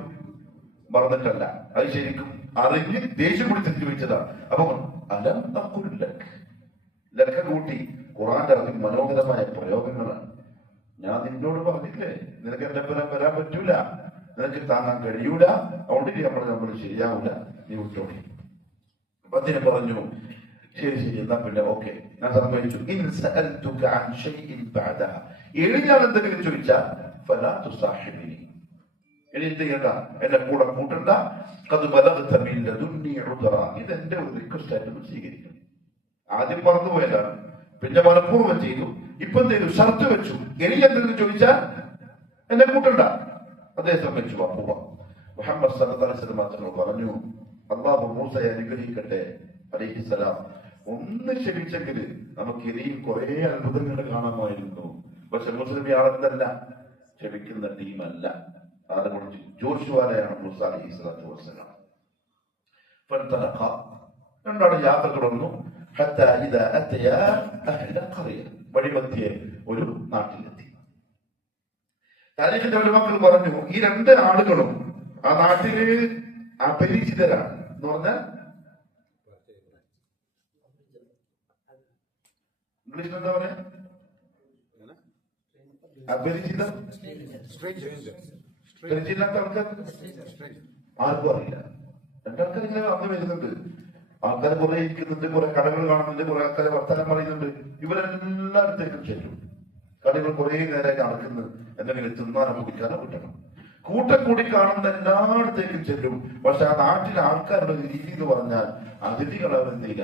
മറന്നിട്ടല്ല, അത് ശരിക്കും അറിഞ്ഞ് ദേഷ്യം പിടിച്ച് ചോദിച്ചതാണ്. അപ്പൊ അലം അഖുൽ ലക, ലക്ക കൂട്ടി ഖുർആന്റെ അതിമനോഹരമായ പ്രയോഗങ്ങളാണ്. ഞാൻ നിന്നോട് പറഞ്ഞില്ലേ നിനക്ക് എന്റെ പരം വരാൻ പറ്റൂല, നിനക്ക് താങ്ങാൻ കഴിയൂല, അതുകൊണ്ട് നമ്മൾ ശരിയാവൂല, നീ വിട്ടോളി. അപ്പൊ അദ്ദേഹം പറഞ്ഞു, ശരി ശരി, എന്നാ പിന്നെ ഓക്കെ, ഞാൻ സമ്മതിച്ചു. ഇനി ഞാൻ എന്തെങ്കിലും ചോദിച്ചാൽ ഫലാ തുസാഹിബിനി, ഇനി എന്ത് ചെയ്യണ്ട, എന്നെ കൂടെ കൂട്ടണ്ട. ഇതെന്റെ ഒരു റിക്വസ്റ്റ് ആയിട്ട് സ്വീകരിക്കണം. ആദ്യം മറന്നുപോയതാണ്, പിന്നെ മനഃപൂർവ്വം ചെയ്തു, ഇപ്പൊ എന്ത് ചെയ്തു, ഷർത്ത് വെച്ചു. ഇനി എന്തെങ്കിലും ചോദിച്ചാൽ എന്നെ കൂട്ടണ്ട. അദ്ദേഹം സമ്മതിച്ചു. പോവാം. മുഹമ്മദ് സല്ലല്ലാഹു അലൈഹി വസല്ലം മാത്രം പറഞ്ഞു, അല്ലാഹു മൂസയെ അനുഗ്രഹിക്കട്ടെ അലൈഹിസ്സലാം, ഒന്ന് ക്ഷമിച്ചെങ്കിൽ നമുക്ക് ഇനിയും കുറെ അത്ഭുതങ്ങൾ കാണാമായിരുന്നു. പക്ഷെ മുസ്ലിം ആളെന്തല്ല, ക്ഷമിക്കുന്ന ടീമല്ല. അതുകൊണ്ട് ജോഷുവാലയാണ് മൂസ അലൈഹിസ്സലാത്തു വസ്സലാം. രണ്ടാണ് യാത്ര തുടർന്നു. വഴിമധ്യേ ഒരു നാട്ടിലെത്തി. താരീഖിന്റെ ഉലമാക്കൾ പറഞ്ഞു, ഈ 2 ആളുകളും ആ നാട്ടില് അപരിചിതരാണ് എന്ന് പറഞ്ഞാൽ ഇംഗ്ലീഷിൽ എന്താ പറയാ? അപരിചിതം, പരിചയമില്ലാത്ത ആൾക്കാർ, ആർക്കും അറിയില്ല. 2 ആൾക്കാർ ഇങ്ങനെ അന്ന് വരുന്നുണ്ട്. ആൾക്കാർ കുറെ ഇരിക്കുന്നുണ്ട്, കുറെ കടകൾ കാണുന്നുണ്ട്, കുറെ ആൾക്കാർ വർത്തമാനം പറയുന്നുണ്ട്. ഇവരെല്ലായിടത്തേക്കും ചെല്ലും. കടകൾ കുറെ നേരം നടക്കുന്നു, എന്തെങ്കിലും തിന്നാനോ കുടിക്കാനോ കിട്ടണം. കൂട്ടം കൂടി കാണുന്ന എല്ലായിടത്തേക്കും ചെല്ലും. പക്ഷെ ആ നാട്ടിലെ ആൾക്കാരുടെ രീതി എന്ന് പറഞ്ഞാൽ അതിഥികൾ അവരെന്തില്ല,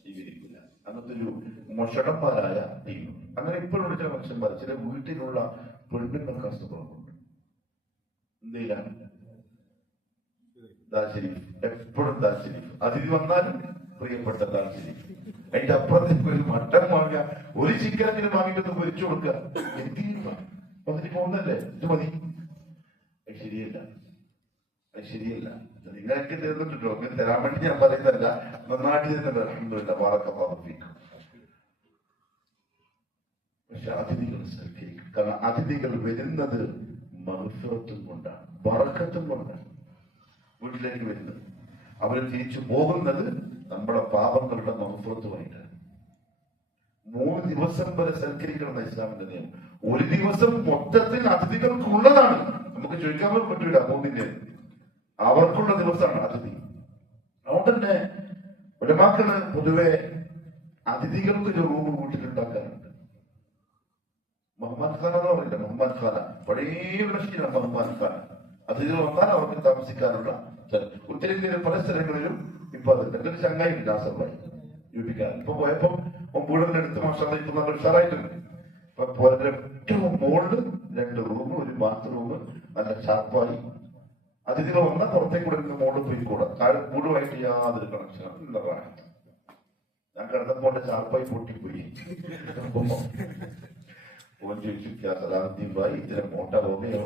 സ്വീകരിക്കില്ല. അങ്ങനത്തെ ഒരു മൊഷടന്മാരായ ടീം. അങ്ങനെ ഇപ്പോഴുള്ള ചില മനുഷ്യന്മാർ, ചില വീട്ടിലുള്ള പെണ്ണുങ്ങൾക്ക് അസുഖങ്ങളുണ്ട്. എന്തില്ല, ദാശരീഫ്, എപ്പോഴും ദാശരീഫ്. അതിഥി വന്നാലും പ്രിയപ്പെട്ട ദാശരീഫ്. അതിന്റെ അപ്പുറത്തേക്ക് ഒരു മട്ടൻ വാങ്ങുക, ഒരു ചിക്കനെങ്കിലും വാങ്ങിയിട്ട് പൊരിച്ചു കൊടുക്കുക. എന്തിനാ വന്നിട്ട് പോകുന്നല്ലേ, ഇത് മതി. ശരിയല്ല. ശരിയല്ല. നിങ്ങൾക്ക് തരുന്നുണ്ടോ? അങ്ങനെ തരാൻ വേണ്ടി ഞാൻ പറയുന്നതല്ല, നന്നായിട്ട് തരുന്നുണ്ട്. അൽഹംദുലില്ലാഹ് ബാറക്കല്ലാഹു ഫീക്കും. പക്ഷെ അതിഥികൾ സൽക്കരിക്കും. കാരണം അതിഥികൾ വരുന്നത് മഗ്ഫിറത്തും കൊണ്ടാണ്, ബറക്കത്തും കൊണ്ടാണ് വീട്ടിലേക്ക് വരുന്നത്. അവർ തിരിച്ചു പോകുന്നത് നമ്മുടെ പാപങ്ങളുടെ മഗ്ഫിറത്തുമായിട്ടാണ്. 3 ദിവസം വരെ സൽക്കരിക്കണം ഇസ്ലാമിന്റെ നിയമം. ഒരു ദിവസം മൊത്തത്തിൽ അതിഥികൾക്കുള്ളതാണ്. നമുക്ക് ചോദിക്കാൻ പോലും പറ്റൂല. 3 അവർക്കുള്ള ദിവസമാണ് അതിഥി. അതുകൊണ്ട് തന്നെ ഉലമാക്കള് പൊതുവെ അതിഥികൾക്ക് ഒരു റൂം വീട്ടിലുണ്ടാക്കാറുണ്ട്. മുഹമ്മദ് ഖാൻ എന്ന് പറയില്ല, മുഹമ്മദ് ഖാന പഴയുള്ള ശീലം. മുഹമ്മദ് ഖാൻ അതിഥികൾ വന്നാൽ അവർക്ക് താമസിക്കാനുള്ള ഉത്തരേന്ത്യയിലെ പല സ്ഥലങ്ങളിലും ഇപ്പൊ അതുണ്ട്. എന്തൊരു ചങ്ങായി നാസർബായി യൂപിക്കാരൻ ഇപ്പൊ പോയപ്പോ വീടിന്റെ അടുത്ത് മാഷാല്ല ഇപ്പൊ നല്ല ഉഷാറായിട്ടുണ്ട്. ഇപ്പൊ ഏറ്റവും മുകളിൽ 2 റൂം, ഒരു ബാത്റൂം, നല്ല ഷാർപ്പായി. അതിഥികൾ വന്നാൽ പുറത്തേക്ക് കൂടെ മുകളിൽ പോയിക്കൂടാ. താഴെ കൂടുമായിട്ട് യാതൊരു കണക്ഷനും ഇല്ല. ഞാൻ കിടന്നപ്പോൾ ഷാർപ്പായി പൊട്ടിപ്പോയി. ഓൻ ചോദിച്ചു, ക്യാ സലാമുദ്ദീൻ ഭായി ഇത്തരം മോട്ട ഹോഗയോ?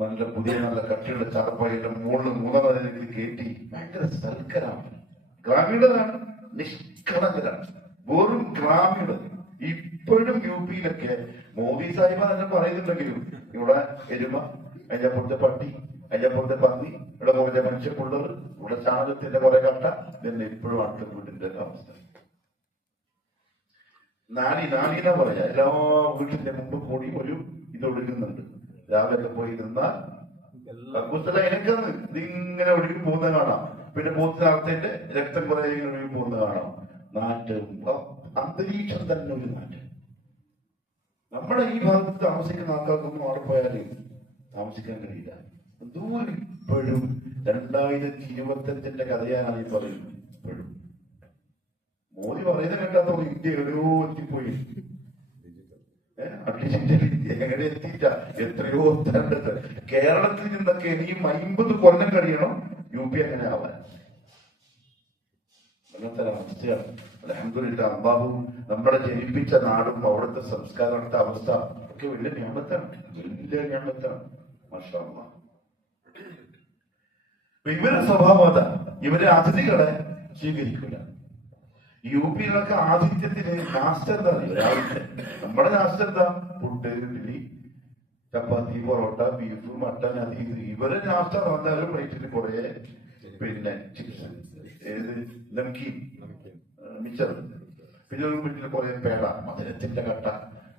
നല്ല പുതിയ നല്ല കട്ടിയുള്ള ചാർപ്പായിട്ട് മുകളിൽ 3ാം നിലയിൽ കയറ്റി. ഭയങ്കര സൽക്കരാണ്. ഗ്രാമീണരാണ്, നിഷ്കളങ്കരാണ്, വെറും ഗ്രാമീണർ. ഇപ്പോഴും യുപിയിലൊക്കെ മോദി സാഹിബ തന്നെ പറയുന്നുണ്ടെങ്കിലും ഇവിടെ എരുമ, അതിന്റെ പട്ടി, അതിന്റെ പന്നി, ഇവിടെ കുറേ മനുഷ്യപ്പുള്ളവർ, ഇവിടെ ചാണകത്തിന്റെ കുറെ കട്ട, ഇതെന്നെ ഇപ്പോഴും അടുത്ത വീട്ടിന്റെ അവസ്ഥ. നാണി എന്നാ പറയാ. എല്ലാ വീട്ടിന്റെ മുമ്പ് കൂടി ഒരു ഒഴുകുന്നുണ്ട്. രാവിലെ പോയി നിന്നാൽ ഇതിങ്ങനെ ഒഴുകി പോകുന്ന കാണാം. പിന്നെ പോത്തിനകത്തിന്റെ രക്തം കുറെ ഒഴുകി പോകുന്ന കാണാം. നാറ്റവും അന്തരീക്ഷം തന്നെ ഒരു നാറ്റം. നമ്മുടെ ഈ ഭാഗത്ത് താമസിക്കുന്ന ആൾക്കാർക്കൊന്നും അവിടെ പോയാലും താമസിക്കാൻ കഴിയില്ല. ദൂരം ഇപ്പോഴും 2025 കഥയാണ് ഈ പറയുന്നത്. ഇപ്പോഴും മോദി പറയുന്നത് കേട്ടാത്ത ഇന്ത്യ എവിടെയോ എത്തിപ്പോയി. എങ്ങനെ എത്തിയിട്ട എത്രയോ തരണ്ടത്. കേരളത്തിൽ നിന്നൊക്കെ ഇനിയും 50 കൊല്ലം കഴിയണം യുപി അങ്ങനെ ആവാൻ. അങ്ങനത്തെ അവസ്ഥയാണ്. അൽഹംദുലില്ലാഹ് അല്ലാഹു നമ്മളെ ജനിപ്പിച്ച നാടും അവിടുത്തെ സംസ്കാരത്തെ അവസ്ഥ ഒക്കെ വലിയ നിയമത്താണ്, വലിയ നിയമത്താണ്. മാഷാ അല്ലാഹ്. ഇവരുടെ സ്വഭാവം അതാ, ഇവര് അതിഥികളെ സ്വീകരിക്കില്ല. യുപിയിലൊക്കെ ആതിഥ്യത്തിന് നാസ്ത എന്താ രാവിലെ? നമ്മുടെ നാസ്ത എന്താ? പുട്ട്, ഇഡ്ഡലി, ചപ്പാത്തി, പൊറോട്ട, ബീഫ്, മട്ടൻ, അത് ഇത്. ഇവരെ നാസ്ത വന്നാലും പ്ലേറ്റിൽ കുറെ പിന്നെ ചിപ്സ്, നംകീൻ, മിച്ചർ, പിന്നെ ഒരു വീട്ടിൽ കുറെ പേട, മധുരത്തിന്റെ കട്ട,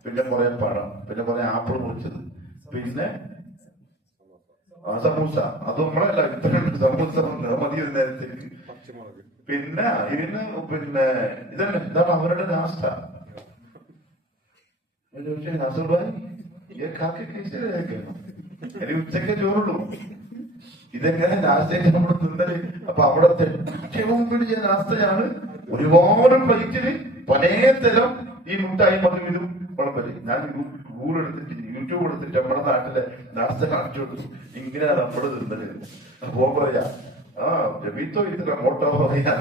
പിന്നെ കുറെ പഴം, പിന്നെ കുറെ ആപ്പിൾ മുറിച്ചത്, പിന്നെ സമൂസ. അത് നമ്മളല്ല, ഇത്രയുണ്ട് സമൂസ മതി ഒരു നേരത്തേക്ക്. പിന്നെ ഇതന്നെ ഇതാണ് അവരുടെ നാസ്ത. നാസുഭായി എനിക്ക് ഉച്ചക്ക് ചോറുള്ളൂ. ഇതെങ്ങനെ നാസ്തയ്ക്ക് നമ്മൾ തിന്നല്? അപ്പൊ അവിടത്തെ ഏറ്റവും പിടിച്ച നാസ്തയാണ്. ഒരുപാട് പ്ലേറ്റില് പലതരം ഈ മുട്ടായി മതും ഇതും കുഴപ്പമില്ല. ഞാൻ യൂട്യൂബ് എടുത്തിട്ട് നമ്മുടെ നാട്ടിലെ നാസ്ത കാണിച്ചു കൊടുത്തു. ഇങ്ങനെയാണ് നമ്മുടെ തിന്നല്. അപ്പോ പറയാ ജമീത്തോ ഇത്ര മോട്ടോ പറയാ.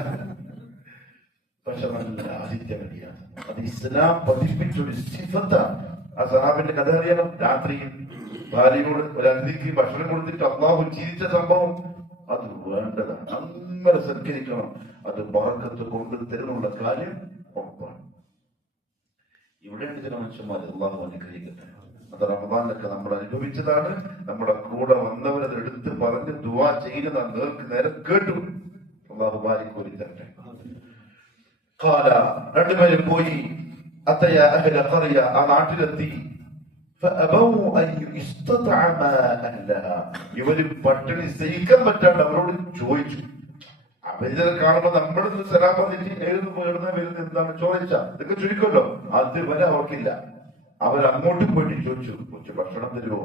പക്ഷെ നല്ല ആതിഥ്യമതിയാണ്. അത് ഇസ്ലാം പഠിപ്പിച്ചൊരു സിഫത്താണ്. ആ സഹാബിന്റെ കഥ അറിയണം. രാത്രിയിൽ ഭാര്യയോട് ഒരു അതിഥിക്ക് ഭക്ഷണം കൊടുത്തിട്ട് അള്ളാഹു ചിരിച്ച സംഭവം അത് വേണ്ടതാണ്. അങ്ങനെ സൽക്കരിക്കണം. അത് ബറക്കത്ത് കൊണ്ട് തരുന്നുള്ള കാര്യം ഉറപ്പാണ്. ഇവിടെ ചില മനുഷ്യന്മാർ അള്ളാഹു അനുഗ്രഹിക്കട്ടെ. അത് റമദാനിലൊക്കെ നമ്മൾ അനുഭവിച്ചതാണ്. നമ്മുടെ കൂടെ വന്നവരത് എടുത്ത് പറഞ്ഞ് ദുആ ചെയ്യുന്നതാണ്. നേരെ കേട്ടു. അള്ളാഹു ബാരിക് ഒരു തരട്ടെ. രണ്ടുപേരും പോയി. ആ നാട്ടിലെത്തി. ഇവര് പട്ടിണി സഹിക്കാൻ പറ്റാണ്ട് അവരോട് ചോദിച്ചു. അവരിത് കാണുമ്പോ നമ്മളിത് സലാം പറഞ്ഞിട്ട് വരുന്ന എന്താണ് ചോദിച്ച ഇതൊക്കെ ചോദിക്കുമല്ലോ. അതുവരെ അവർക്കില്ല. അവരങ്ങോട്ട് പോയിട്ട് ചോദിച്ചു, കുറച്ച് ഭക്ഷണം തരുമോ?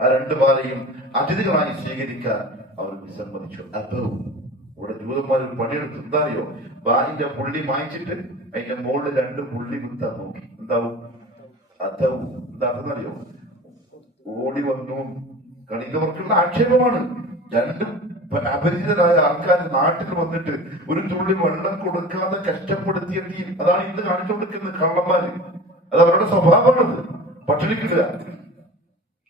ആ 2 പേരെയും അതിഥികളായി സ്വീകരിക്കാൻ അവർ വിസമ്മതിച്ചു. ഇവിടെ ജൂതന്മാർ പണിയെടുത്ത് എന്താ അറിയോ? വായിന്റെ പുള്ളി മായിച്ചിട്ട് അതിന്റെ മുകളിൽ 2 പുള്ളി കുത്താൻ നോക്കി. എന്താവും? അതവും എന്താണെന്നറിയോ? ഓടി വന്നു. കണികവർക്കുള്ള ആക്ഷേപമാണ്. 2 അപരിചിതരായ ആൾക്കാർ നാട്ടിൽ വന്നിട്ട് ഒരു തുള്ളി വെള്ളം കൊടുക്കാതെ കഷ്ടപ്പെടുത്തിയ ടീം. അതാണ് ഇന്ന് കാണിച്ചുകൊണ്ടിരിക്കുന്നത് കള്ളന്മാര്. അത് അവരുടെ സ്വഭാവമാണത്. പട്ടിണിക്കില്ല.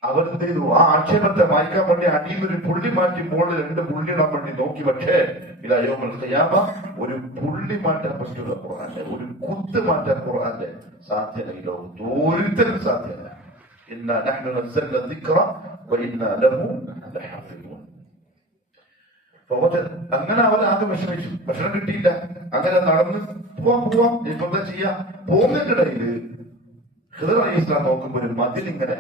അവരെന്ത് ചെയ്തു? ആ ആക്ഷേപത്തെ മായ്ക്കാൻ വേണ്ടി അടിയിൽ ഒരു പുള്ളി മാറ്റി മുകളിൽ 2 പുള്ളി ഇടാൻ വേണ്ടി നോക്കി. പക്ഷേ ഒരു പുള്ളി മാറ്റാൻ പറ്റില്ല ഖുർആന്റെ, ഒരു കുത്ത് മാറ്റാൻ ഖുർആന്റെ സാധ്യത ഈ ലോകത്ത് ഒരുത്തരും സാധ്യത. ഇന്നാ നഹ്നു നസ്സൽന ദിക്റ വഇന്നാ ലഹു ലഹാഫിളൂൻ. അങ്ങനെ അവരാകെ വിഷമിച്ചു. ഭക്ഷണം കിട്ടിയില്ല. അങ്ങനെ നടന്ന് പോവാം ഇപ്പൊ എന്താ ചെയ്യാ? പോകുന്നതിനിടയിൽ ഖിദർ അലൈഹിസ്സലാം നോക്കുമ്പോൾ ഒരു മതിൽ ഇങ്ങനെ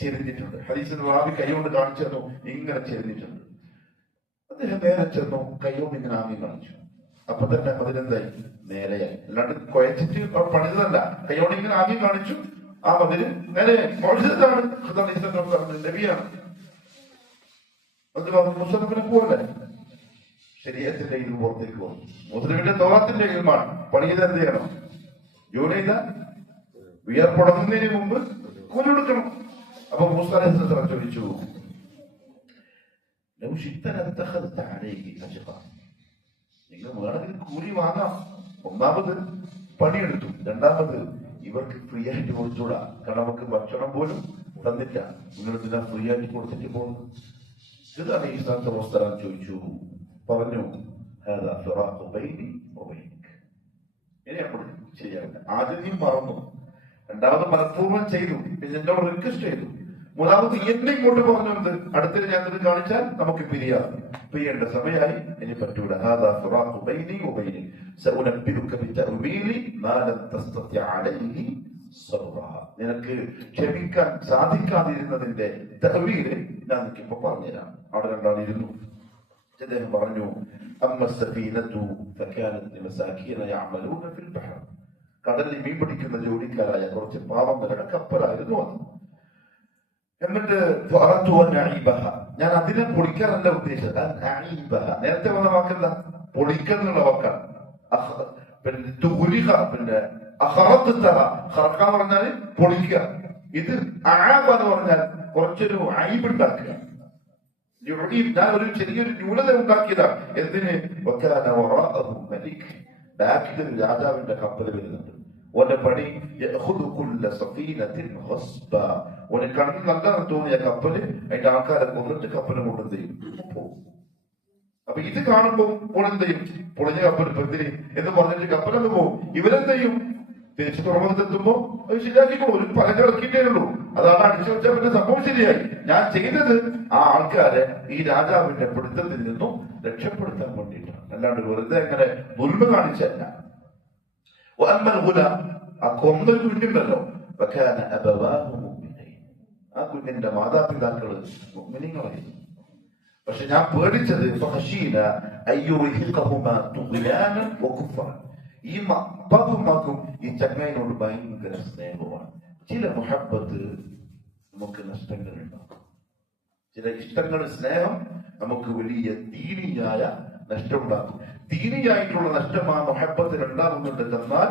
ചെരിഞ്ഞിട്ടുണ്ട്. ഹദീസിൽ റാവി കൈകൊണ്ട് കാണിച്ചു തന്നു, ഇങ്ങനെ ചെരിഞ്ഞിട്ടുണ്ട്. അദ്ദേഹം നേരെ ചെന്നു, കൈകൊണ്ട് ഇങ്ങനെ ആമി കാണിച്ചു. അപ്പൊ തന്നെ മതിലെന്തായി? നേരെയായി. അല്ലാണ്ട് കുഴച്ചിട്ട് പണിതല്ല. കൈയോട് ഇങ്ങനെ ആമി കാണിച്ചു, ആ മതില് നേരെ. മോചിതമാണ്, ഖിദർ അലൈഹിസ്സലാം പറഞ്ഞത് നബിയാണ്. മുസ്ലിമിനെ പോവല്ലേ? ശരീഅത്തിന്റെ ഇത് പുറത്തേക്ക് പോകും. മുസ്ലിമിന്റെ തോളത്തിന്റെ ഇൽമാണ്. പണി ചെയ്ത് എന്ത് ചെയ്യണം? ജോലി ചെയ്ത വിയർപ്പുടങ്ങുന്നതിന് മുമ്പ് കൂലി കൊടുക്കണം. അപ്പൊ മൂസ അലൈഹിസ്സലാം ചോദിച്ചു, നിങ്ങൾ വേണമെങ്കിൽ കൂലി വാങ്ങാം. ഒന്നാമത് പണിയെടുത്തു, രണ്ടാമത് ഇവർക്ക് ഫ്രീ ആയിട്ട് കൊടുത്തൂടാ. കാരണം നമുക്ക് ഭക്ഷണം പോലും തന്നില്ല. നിങ്ങൾ ഇതിനാ ഫ്രീ ആയിട്ട് കൊടുത്തിട്ട് പോകുന്നു. ഇത് അലൈഹിസ്സലാം വസ്സലാം ചോദിച്ചു, പറഞ്ഞു, ഇനി നമ്മൾ ശരിയാവില്ല. ആദ്യം നീ മറന്നു, രണ്ടാമത് മനഃപൂർവ്വം ചെയ്തു, പിന്നെ എന്നോട് റിക്വസ്റ്റ് ചെയ്തു, മൂന്നാമത് എന്നെ ഇങ്ങോട്ട് പറഞ്ഞത് അടുത്തത് ഞാൻ ഇത് കാണിച്ചാൽ നമുക്ക് പിരിയേണ്ട സമയമായി, ഇനി പറ്റൂല. നിനക്ക് ക്ഷമിക്കാൻ സാധിക്കാതിരുന്നതിന്റെ തഅ്വീല് ഞാൻ നിനക്കിപ്പോ പറഞ്ഞുതരാം. അവിടെ രണ്ടാളിരുന്നു. അദ്ദേഹം പറഞ്ഞു, കടലിൽ മീൻ പിടിക്കുന്ന ജോലിക്കാരായ കുറച്ച് പാവങ്ങളുടെ കപ്പലായിരുന്നു അത്. എന്നിട്ട് ഞാൻ അതിനെ പൊളിക്കാനല്ല ഉദ്ദേശിച്ചത്. നേരത്തെ വന്ന വാക്കല്ല, പൊളിക്കൽ എന്നുള്ള വാക്കാണ്. പിന്നെ ഹറക്ക എന്ന് പറഞ്ഞാല് പൊളിക്കുക. ഇത് അആബ എന്ന് പറഞ്ഞാൽ കുറച്ചൊരു ഐബുണ്ടാക്കുക. ഞാൻ ഒരു ചെറിയൊരു ന്യൂനത ഉണ്ടാക്കിയതാണ്. എന്തിന്? ബാക്കിൽ ഒരു രാജാവിന്റെ കപ്പൽ വരുന്നുണ്ട്. ഓന്റെ പണി ഓന് കണ്ണ് നല്ലതെന്ന് തോന്നിയ കപ്പല് അതിന്റെ ആൾക്കാരെ കൊന്നിട്ട് കപ്പല് കൊണ്ടെന്ത് ചെയ്യും? പോകും. അപ്പൊ ഇത് കാണുമ്പോൾ ഓണെന്ത് ചെയ്യും? പൊളിഞ്ഞ കപ്പൽ എന്തിന് എന്ന് പറഞ്ഞിട്ട് കപ്പലൊന്ന് പോകും. ഇവരെന്ത് ചെയ്യും? തിരിച്ചു തുറമുഖത്തെത്തുമ്പോ അത് ശരിയാക്കിക്കോളൂ. ഒരു പലക ഇറക്കിയിട്ടേ ഉള്ളൂ. അതാണ് അടിച്ചു വെച്ചാൽ പിന്നെ സംഭവം ശരിയായി. ഞാൻ ചെയ്തത് ആ ആൾക്കാരെ ഈ രാജാവിന്റെ പിടുത്തത്തിൽ നിന്നും രക്ഷപ്പെടുത്താൻ വേണ്ടിയിട്ടാണ്, അല്ലാണ്ട് വെറുതെ എങ്ങനെ ദുൽമ കാണിച്ചല്ല. ആ കൊന്നൊരു കുഞ്ഞുണ്ടല്ലോ, ആ കുഞ്ഞിന്റെ മാതാപിതാക്കള് മുഅ്മിനീങ്ങളായിരുന്നു. പക്ഷെ ഞാൻ പേടിച്ചത് ഈ അപ്പാപ്പുമാക്കും ഈ ചങ്ങായിനോട് ഭയങ്കര സ്നേഹമാണ്. ചില മുഹബ്ബത്ത് നമുക്ക് നഷ്ടങ്ങൾ ഉണ്ടാക്കും. ചില ഇഷ്ടങ്ങൾ, സ്നേഹം നമുക്ക് വലിയ ദീനിയായ നഷ്ടമുണ്ടാക്കും. ദീനിയായിട്ടുള്ള നഷ്ടം ആ മുഹബ്ബത്തിന് ഉണ്ടാകുന്നുണ്ട്. എന്നാൽ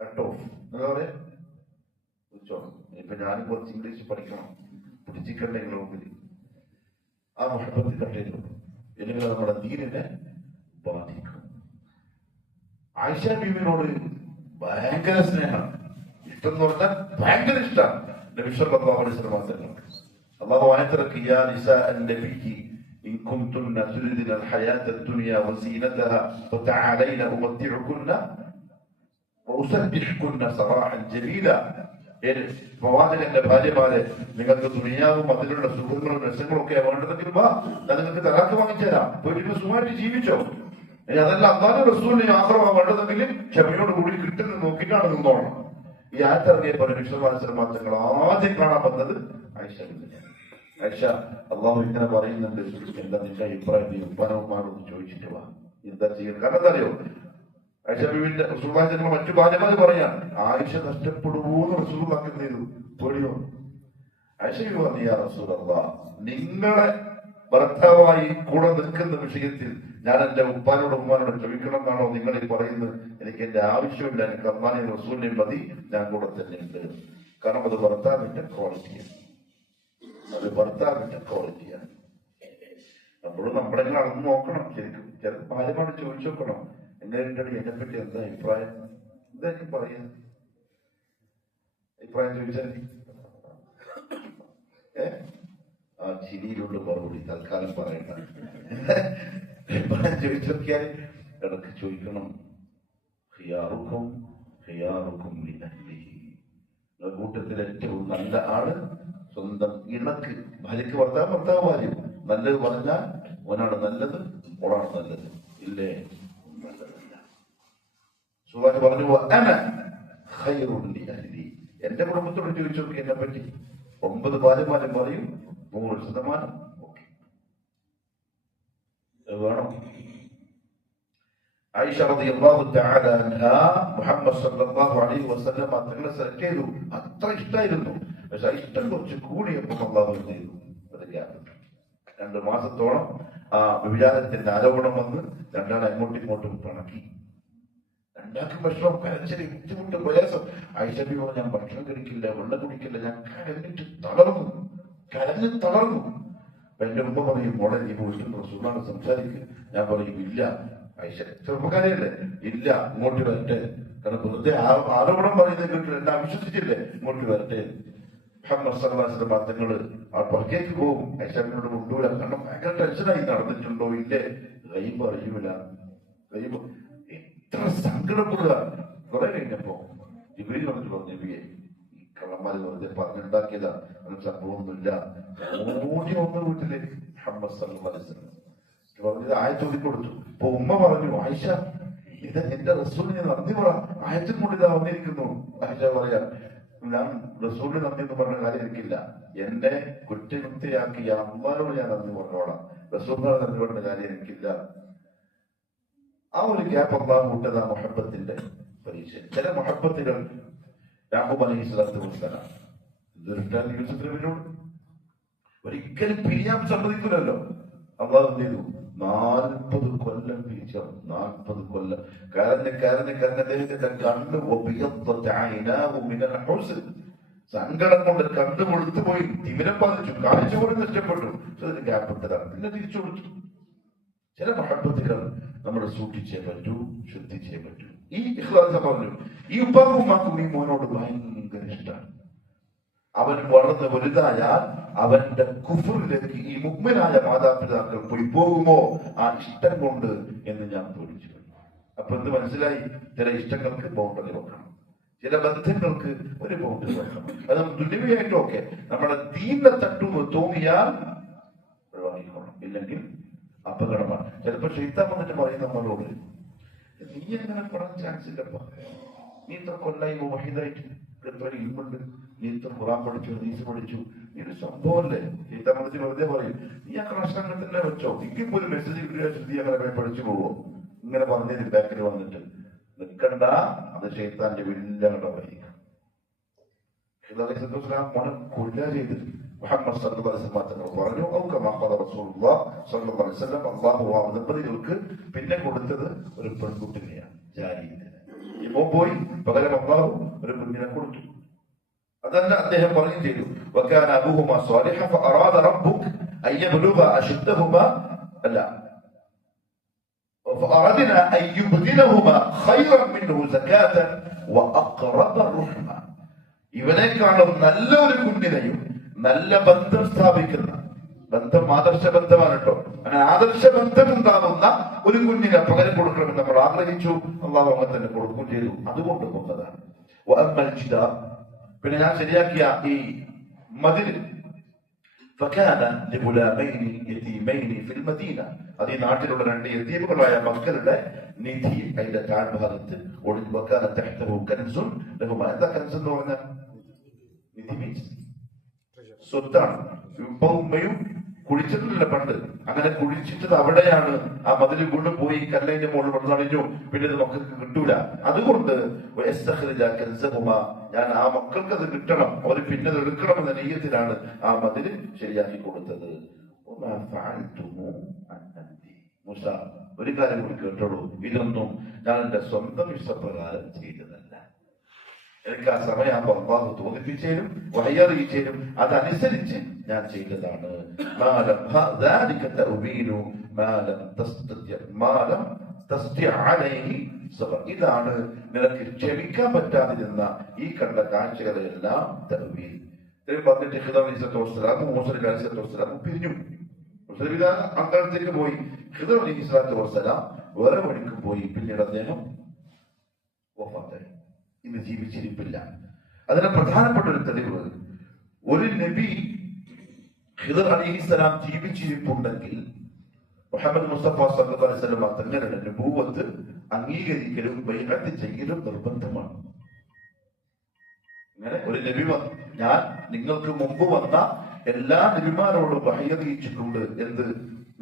കട്ട് ഓഫ് എന്താ പറയാ? ഇപ്പൊ ഞാനും കുറച്ച് ഇംഗ്ലീഷ് പഠിക്കണം, പിടിച്ചിട്ടുണ്ടെങ്കിൽ മുമ്പിൽ ആ മുഹബ്ബത്ത് കട്ട് ചെയ്തു, അല്ലെങ്കിൽ നമ്മുടെ ദീനിനെ ബാധിക്കും. ആയിഷ ബീവിനോട് ഭയങ്കര സ്നേഹമാണ്. ഇഷ്ടം എന്ന് പറഞ്ഞാൽ ഭയങ്കര ഇഷ്ടമാണ്. നബി സല്ലല്ലാഹു അലൈഹി വസല്ലം അല്ലാഹു ആയത്തിറക്കി, യാ നിസാഅൻ നബിയ്യി ഇൻ കുൻതുന്ന തുരിദിന അൽഹയാത അദ്ദുനിയ വസീനതഹ ഫതഅലൈന ഉമത്തിഉകുന്ന വഉസബ്ബിഹുകുന്ന സറാഹൻ ജമീല. പ്രവാചകന്റെ ഭാര്യമാരെ, നിങ്ങൾക്ക് ദുനിയാവും അതിലുള്ള സുഖങ്ങളും രസങ്ങളും ഒക്കെ വേണ്ടതെങ്കിൽ വാ, ഞാൻ നിങ്ങൾക്ക് തലാക്ക് വാങ്ങിച്ചുതരാം, പോയിട്ട് സുഖമായിട്ട് ജീവിച്ചോ. അതല്ല അല്ലാതെ റസൂലിനെ ആഗ്രഹം വേണ്ടതെങ്കിൽ ക്ഷമയോട് കൂടി കിട്ടുന്നത് നോക്കിയിട്ടാണ് നിന്നോളണം. ഈ ആയത്തിറങ്ങിയപ്പോൾ വിശ്വമാനങ്ങൾ ആദ്യം കാണാൻ വന്നത് ആയിഷ. ആയിഷ, അള്ളാഹു ഇങ്ങനെ പറയുന്നുണ്ട്, എന്താ നിന്റെ അഭിപ്രായം? നീ ഉപ്പാനവന്മാരോട് ചോദിച്ചിട്ട് വാ, എന്താ ചെയ്യുന്നത്? കാരണം എന്താ അറിയോ? ആയിഷ ബീവിന്റെ റസൂലുള്ളാഹിന്റെ മറ്റു ഭാര്യമാര് പറയാൻ, ആയിഷ നഷ്ടപ്പെടുമോന്ന് റസൂലുള്ളാഹി ചെയ്തു പേടിയോ? ആയിഷ ബീവി പറഞ്ഞു, യാ റസൂലല്ലാഹ്, നിങ്ങളെ ഭർത്താവായി കൂടെ നിൽക്കുന്ന വിഷയത്തിൽ ഞാൻ എന്റെ ഉപ്പാനോട് ഉമ്മാനോട് ക്ഷമിക്കണം എന്നാണോ നിങ്ങൾ ഈ പറയുന്നത്? എനിക്ക് എന്റെ ആവശ്യമില്ല, എനിക്ക് അമ്മാനെയും റസൂലിനെയും മതി, ഞാൻ കൂടെ തന്നെ ഉണ്ട്. കാരണം അത് ഭർത്താവിന്റെ ക്വാളിറ്റിയാണ്, അത് ഭർത്താവിന്റെ ക്വാളിറ്റിയാണ്. നമ്മളും നമ്മളെങ്ങനെ അളന്ന് നോക്കണം. ശരിക്കും ചില ഭാര്യമാരോട് ചോദിച്ചു നോക്കണം, എങ്ങനെയുണ്ടോ എന്നെ പറ്റി എന്താ അഭിപ്രായം, എന്തായിരിക്കും പറയാ? അഭിപ്രായം ചോദിച്ചാൽ ആ ചിരിയിലുള്ള മറുപടി തൽക്കാലം പറയണ്ട. അഭിപ്രായം ചോദിച്ചു നോക്കിയാൽ ഇടക്ക് ചോദിക്കണം, ഖിയാറുക്കും ഖിയാറുക്കും കൂട്ടത്തിൽ ഏറ്റവും നല്ല ആള് സ്വന്തം ഇണക്ക്, ഭാര്യക്ക് ഭർത്താവ്, ഭർത്താവ് ഭാര്യ നല്ലത് പറഞ്ഞാൽ ഓനാണ് നല്ലത്, ഓളാണ് നല്ലത്. ഇല്ലേ, നല്ലതല്ല. സുബ്ഹാനഹു പറഞ്ഞു, എന്റെ കുടുംബത്തോട് ചോദിച്ചു നോക്കി എന്നെ പറ്റി. 9 ഭാര്യമാരും പറയും 100% ഓക്കെ വേണം. ആയിഷ റളിയല്ലാഹു തആല അൻഹാ മുഹമ്മദ് സല്ലല്ലാഹു അലൈഹി വസല്ലം തങ്ങളെ സെലക്ട് ചെയ്തു. അത്ര ഇഷ്ടമായിരുന്നു. പക്ഷെ ഇഷ്ടം കുറച്ച് കൂടിയപ്പോൾ അല്ലാഹു ചെയ്തു അതില്ലാതെ 2 മാസത്തോളം ആ വിചാരത്തിന്റെ ആരോപണം വന്ന് രണ്ടാളെ അങ്ങോട്ടും ഇങ്ങോട്ടും പിണക്കി. രണ്ടാൾക്കും ഭക്ഷണം കരച്ചിരി ബുദ്ധിമുട്ട് പ്രയാസം. ആയിഷ ബീവി പറഞ്ഞു, ഞാൻ ഭക്ഷണം കഴിക്കില്ല, വെള്ളം കുടിക്കില്ല, ഞാൻ കരഞ്ഞിട്ട് കരഞ്ഞ് തളർന്നു. എന്റെ ഉമ്മ പറയും, മോളെ നീ വീട്ടിൽ റസൂലാണ് സംസാരിക്കുക. ഞാൻ പറയും, ഇല്ല ആയിഷ ചെറുപ്പക്കാരിയല്ലേ, ഇല്ല ഇങ്ങോട്ട് വരട്ടെ, കാരണം വെറുതെ ആരോപണം പറയുന്നത് കേട്ടില്ല, എന്നെ വിശ്വസിച്ചില്ലേ, ഇങ്ങോട്ട് വരട്ടെ. മുഹമ്മദ് സല്ലല്ലാഹു അലൈഹി വസല്ലം തങ്ങള് ആ പുറത്തേക്ക് പോകും. ആയിഷയോട് മുണ്ടൂല, കാരണം ഭയങ്കര ടെൻഷനായി. നടന്നിട്ടുണ്ടോ ഇല്ലേ, ഗൈബ് അറിയൂല. ഗൈബ് എത്ര സങ്കടപ്പെടുക. കുറെ കഴിഞ്ഞപ്പോ ജിബ്രീൽ വന്നിട്ട് പറഞ്ഞു, നബിയെ ഈ കള്ളന്മാര് വെറുതെ പറഞ്ഞുണ്ടാക്കിയതാ, അങ്ങനെ സംഭവമൊന്നുമില്ല. ഓടി വന്ന വീട്ടില് മുഹമ്മദ് സല്ലല്ലാഹു അലൈഹി വസല്ലം പറഞ്ഞത് ആയത്ത് കൊടുത്തു. അപ്പൊ ഉമ്മ പറഞ്ഞു, ആയിഷ ഇത് എന്റെ റസൂലിന് നന്ദി പറ, ആയത്തും കൊണ്ട് ഇതാ വന്നിരിക്കുന്നു. ആയിഷ പറയാ, ഞാൻ റസൂലിന് നന്ദി എന്ന് പറഞ്ഞ കാര്യം എനിക്കില്ല, എന്നെ കുറ്റകൃത്യയാക്കിയ അള്ളാനോട് ഞാൻ നന്ദി പറഞ്ഞോളാം, റസൂലിനോട് നന്ദി പറഞ്ഞ കാര്യം എനിക്കില്ല. ആ ഒരു ഗ്യാപ്പ് അള്ളാഹു വിട്ടത് ആ മുഹബത്തിന്റെ പരീക്ഷ. ചില മുഹബത്തുകൾ യാക്കൂബ് അലൈഹിസ്സലാത്തു വസ്സലാം യൂസുഫ് നബിയോട് ഒരിക്കലും പിരിയാൻ സമ്മതിക്കില്ലല്ലോ. അള്ളാഹു എന്ത് ചെയ്തു, 40 കൊല്ലം പിരിച്ചു. 40 കൊല്ലം കരഞ്ഞ് അദ്ദേഹത്തിന്റെ കണ്ണ് സങ്കടം കൊണ്ട് കണ്ണ് കൊളുത്തു പോയി, തിമിരം ബാധിച്ചു, കാഴ്ച പോലും നഷ്ടപ്പെട്ടു. അതിന് ഗ്യാപ്പിട്ടതാണ്, പിന്നെ തിരിച്ചു കൊടുത്തു. ചില മഹബത്തുകൾ നമ്മൾ സൂക്ഷിച്ചേ പറ്റൂ, ശ്രദ്ധിച്ചേ പറ്റൂ. ഈ ഇഖ്ലാസ് പറഞ്ഞു, ഈ ഉപ്പാക്കും ഉമ്മാക്കും ഈ മോനോട് ഭയങ്കര ഇഷ്ടമാണ്. അവൻ വളർന്ന് വലുതായാൽ അവന്റെ കുഫറിലേക്ക് ഈ മുഅ്മിനായ മാതാപിതാക്കൾ പോയി പോകുമോ ആ ഇഷ്ടം കൊണ്ട് എന്ന് ഞാൻ പേടിച്ചു. അപ്പൊ എന്ത് മനസ്സിലായി, ചില ഇഷ്ടങ്ങൾക്ക് ബൗണ്ടറി വെക്കണം, ചില ബന്ധങ്ങൾക്ക് ഒരു ബൗണ്ടറി വെക്കണം. അത് ദുനിയായിട്ടൊക്കെ നമ്മുടെ ദീനിനെ തട്ടുമെന്ന് തോന്നിയാൽ ഒഴിവാക്കിക്കോണം, ഇല്ലെങ്കിൽ അപകടമാണ്. ചിലപ്പോ ശൈത്താൻ വന്നിട്ട് പറയും നമ്മളോട്, നീ എങ്ങനെ പെടാൻ ചാൻസ് ഇല്ലപ്പ, നീ ഇത്ര കൊല്ലായി വഹിദായിട്ട് ഇൽമുണ്ട്, നീ ഇത്ര ഖുർആൻ പഠിച്ചു, ഹദീസ് പഠിച്ചു, നീ ഒരു സംഭവമല്ലേ. ശൈത്താൻ വന്നിട്ട് വെറുതെ പറയും, നീ ആ കണക്ഷനെ തന്നെ വെച്ചോ, എനിക്കിപ്പോ ഒരു മെസ്സേജ് കിട്ടിയ നീ അങ്ങനെ പഠിച്ചു പോവോ, ഇങ്ങനെ പറഞ്ഞതിന് ബാക്കിൽ വന്നിട്ട് നിൽക്കണ്ട. അത് ശൈത്താന്റെ വലിയ കടമായിരിക്കും. മോനെ കൊല്ല ചെയ്ത് മുഹമ്മദ് സല്ലല്ലാഹു അലൈഹി വസല്ലം തങ്ങൾ പറഞ്ഞു, റസൂലുള്ളാഹി സ്വല്ലല്ലാഹു അലൈഹി വസല്ലം അല്ലാഹു ആ ദമ്പതികൾക്ക് പിന്നെ കൊടുത്തത് ഒരു പെൺകുട്ടിനെയാണ്, ജാരിയത്തിനെ. ഇപ്പൊ പോയി പകരം അല്ലാഹു ഒരു കുഞ്ഞിനെ കൊടുത്തു. അതല്ല അദ്ദേഹം പറയുകയും ചെയ്തു, വകാന അബൂഹുമാ സ്വാലിഹ ഫഅറാദ റബ്ബുക അൻ യബ്ലുഗ അശുദ്ധഹുമാ അല്ല فأردنا أن يبدلهما خيرا منه زكاة وأقرب رحما. ഇവനേക്കാളും നല്ല ഒരു കുഞ്ഞിനെയും നല്ല ബന്ധം സ്ഥാപിക്കുന്ന ബന്ധം ആദർശ ബന്ധമാണ് കേട്ടോ, അങ്ങനെ ആദർശ ബന്ധം ഉണ്ടാകുന്ന ഒരു കുഞ്ഞിനെ പകരം കൊടുക്കണമെന്ന് നമ്മൾ ആഗ്രഹിച്ചു. അള്ളാഹു അങ്ങനെ തന്നെ കൊടുക്കുകയും ചെയ്തു. അതുകൊണ്ട് കൊന്നതാണ്. പിന്നെ ഞാൻ ശരിയാക്കിയ ഈ മതിൽ അത് ഈ നാട്ടിലുള്ള 2 യതീമുകളായ മക്കളുടെ നിധി അതിന്റെ താഴ്ഭാഗത്ത് എന്താ കൻസ് എന്ന് പറഞ്ഞാൽ നിധി മീൻസ് സ്വത്താണ്. ഉമ്മയും കുഴിച്ചിട്ടില്ല പണ്ട്, അങ്ങനെ കുഴിച്ചിട്ടത് അവിടെയാണ്. ആ മതിൽ കൊണ്ടുപോയി കല്ലിന്റെ മുകളിൽ വെള്ളമടിഞ്ഞു, പിന്നെ ഇത് മക്കൾക്ക് കിട്ടൂല. അതുകൊണ്ട് ഞാൻ ആ മക്കൾക്ക് അത് കിട്ടണം, അവർ പിന്നെ അത് എടുക്കണം എന്ന നെയ്യത്തിലാണ് ആ മതില് ശരിയാക്കി കൊടുത്തത്. മൂസ, ഒരു കാര്യം കൂടി കേട്ടോളൂ, ഇതൊന്നും ഞാൻ എന്റെ സ്വന്തം ഇഷ്ടപ്രകാരം ചെയ്തതല്ല. എനിക്ക് ആ സമയമാകുമ്പോൾ അള്ളാഹു തോന്നിപ്പിച്ചേരും വഹയറിയിച്ചേരും, അതനുസരിച്ച് ഞാൻ ചെയ്തതാണ്. ഇതാണ് നിനക്ക് ക്ഷമിക്കാൻ പറ്റാതിരുന്ന ഈ കണ്ട കാഴ്ചകളെല്ലാം തഅ്വീൽ. ഇത്രയും പറഞ്ഞിട്ട് ഖിദർ അലൈഹിസ്സലാത്തു വസ്സലാം മൂസ അലൈഹിസ്സലാത്തു വസ്സലാം പിരിഞ്ഞു. അക്കാലത്തേക്ക് പോയി. ഖിദർ അലൈഹിസ്സലാത്തു വസ്സലാം വേറെ വഴിക്കും പോയി. പിന്നീട് അദ്ദേഹം വഫാത്തായി. ഇന്ന് ജീവിച്ചിരിപ്പില്ല. അതിന് പ്രധാനപ്പെട്ട ഒരു തെളിവ്, ഒരു നബി ഖിദർ അലൈഹിസ്സലാം ജീവിച്ചിരിപ്പുണ്ടെങ്കിൽ മുഹമ്മദ് മുസ്തഫ സല്ലല്ലാഹു അലൈഹി വസല്ലം തങ്ങളുടെ നബുവത്ത് അംഗീകരിക്കലും ബൈഅത്ത് ചെയ്യലും നിർബന്ധമാണ്. അങ്ങനെ ഒരു നബി ഞാൻ നിങ്ങൾക്ക് മുമ്പ് വന്ന എല്ലാ നബിമാരോടും വഹി അറിയിച്ചിട്ടുണ്ട്. എന്ത്?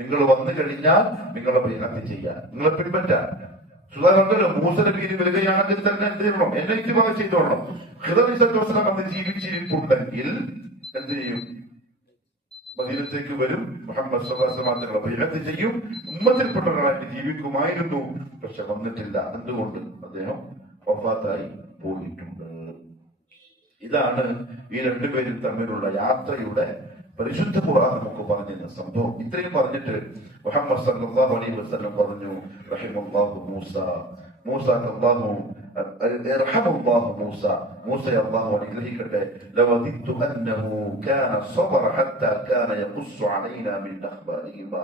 നിങ്ങൾ വന്നു കഴിഞ്ഞാൽ നിങ്ങളെ ബൈഅത്ത് ചെയ്യാൻ, നിങ്ങളെ പിൻപറ്റാൻ. സുധാകരല്ലോ മൂസ നബി വരികയാണെങ്കിൽ തന്നെ എന്ത് ചെയ്യണം? എന്നെ ഇത്തിബാഅ ചെയ്തോളണം. ഖിദർ അലൈഹിസ്സലാത്തു വസ്സലാം അന്ന് ജീവിച്ചിരിപ്പുണ്ടെങ്കിൽ എന്ത് ചെയ്യും? മദീനത്തേക്ക് വരും. മുഹമ്മദ് സ്വല്ലല്ലാഹു അലൈഹി വസല്ലം തങ്ങളെ ബൈഅത്ത് ചെയ്യും. ഉമ്മത്തിൽപ്പെട്ട ഒരാളായിട്ട് ജീവിക്കുമായിരുന്നു. പക്ഷെ വന്നിട്ടില്ല. എന്തുകൊണ്ട്? അദ്ദേഹം വഫാത്തായി പോയിട്ടുണ്ട്. ഇതാണ് ഈ രണ്ടുപേരും തമ്മിലുള്ള യാത്രയുടെ പരിശുദ്ധ ഖുർആൻ നമുക്ക് പറഞ്ഞ സംഭവം. ഇത്രയും പറഞ്ഞിട്ട് മുഹമ്മദ് സല്ലല്ലാഹു അലൈഹി വസല്ലം പറഞ്ഞു, റഹിമല്ലാഹു മൂസ, മൂസക്ക് അല്ലാഹു റഹമല്ലാഹു മൂസ, മൂസയെ അല്ലാഹു അനുഗ്രഹിക്കട്ടെ. ലവദിത്തു അന്നഹു കാന സബറ ഹത്താ കാന യഖുസ്സു അലൈനാ മിൻ അഖ്ബാരിഹിമ.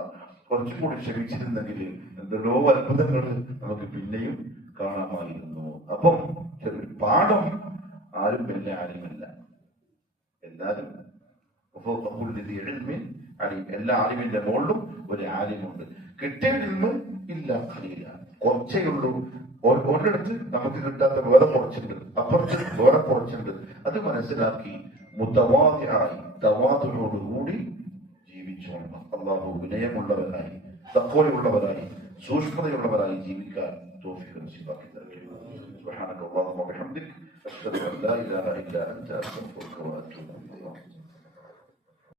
കുറച്ചും കൂടി ക്ഷമിച്ചിരുന്നെങ്കിൽ എന്തെല്ലോ അത്ഭുതങ്ങൾ നമുക്ക് പിന്നെയും കാണാമായിരുന്നു. അപ്പം പാഠം ആരും വലിയ ആലിമല്ല, എല്ലാവരും എല്ലാ ആലിമിന്റെ മുകളിലും ഒരു ആലിമുണ്ട്. കിട്ടിയ ഇൽമ് ഇല്ല ഖലീല, കുറച്ചേ ഉള്ളൂ. ഒരിടത്ത് നമുക്ക് കിട്ടാത്ത വേറെ കുറച്ചുണ്ട്, അപ്പുറത്ത് വേറെ കുറച്ചുണ്ട്. അത് മനസ്സിലാക്കി മുതവാദിആയി തവാദുഅോടുകൂടി ജീവിച്ചോളണം. അല്ലാഹു വിനയമുള്ളവരായി, തഖ്വയുള്ളവരായി, സൂക്ഷ്മതയുള്ളവരായി ജീവിക്കാൻ തൗഫീഖ് നസീബാക്കി തരട്ടെ. സുബ്ഹാനക അല്ലാഹുമ്മ വബിഹംദിക അഷ്ഹദു അൻ ലാ ഇലാഹ ഇല്ലാ അൻത അസ്തഗ്ഫിറുക വഅതൂബു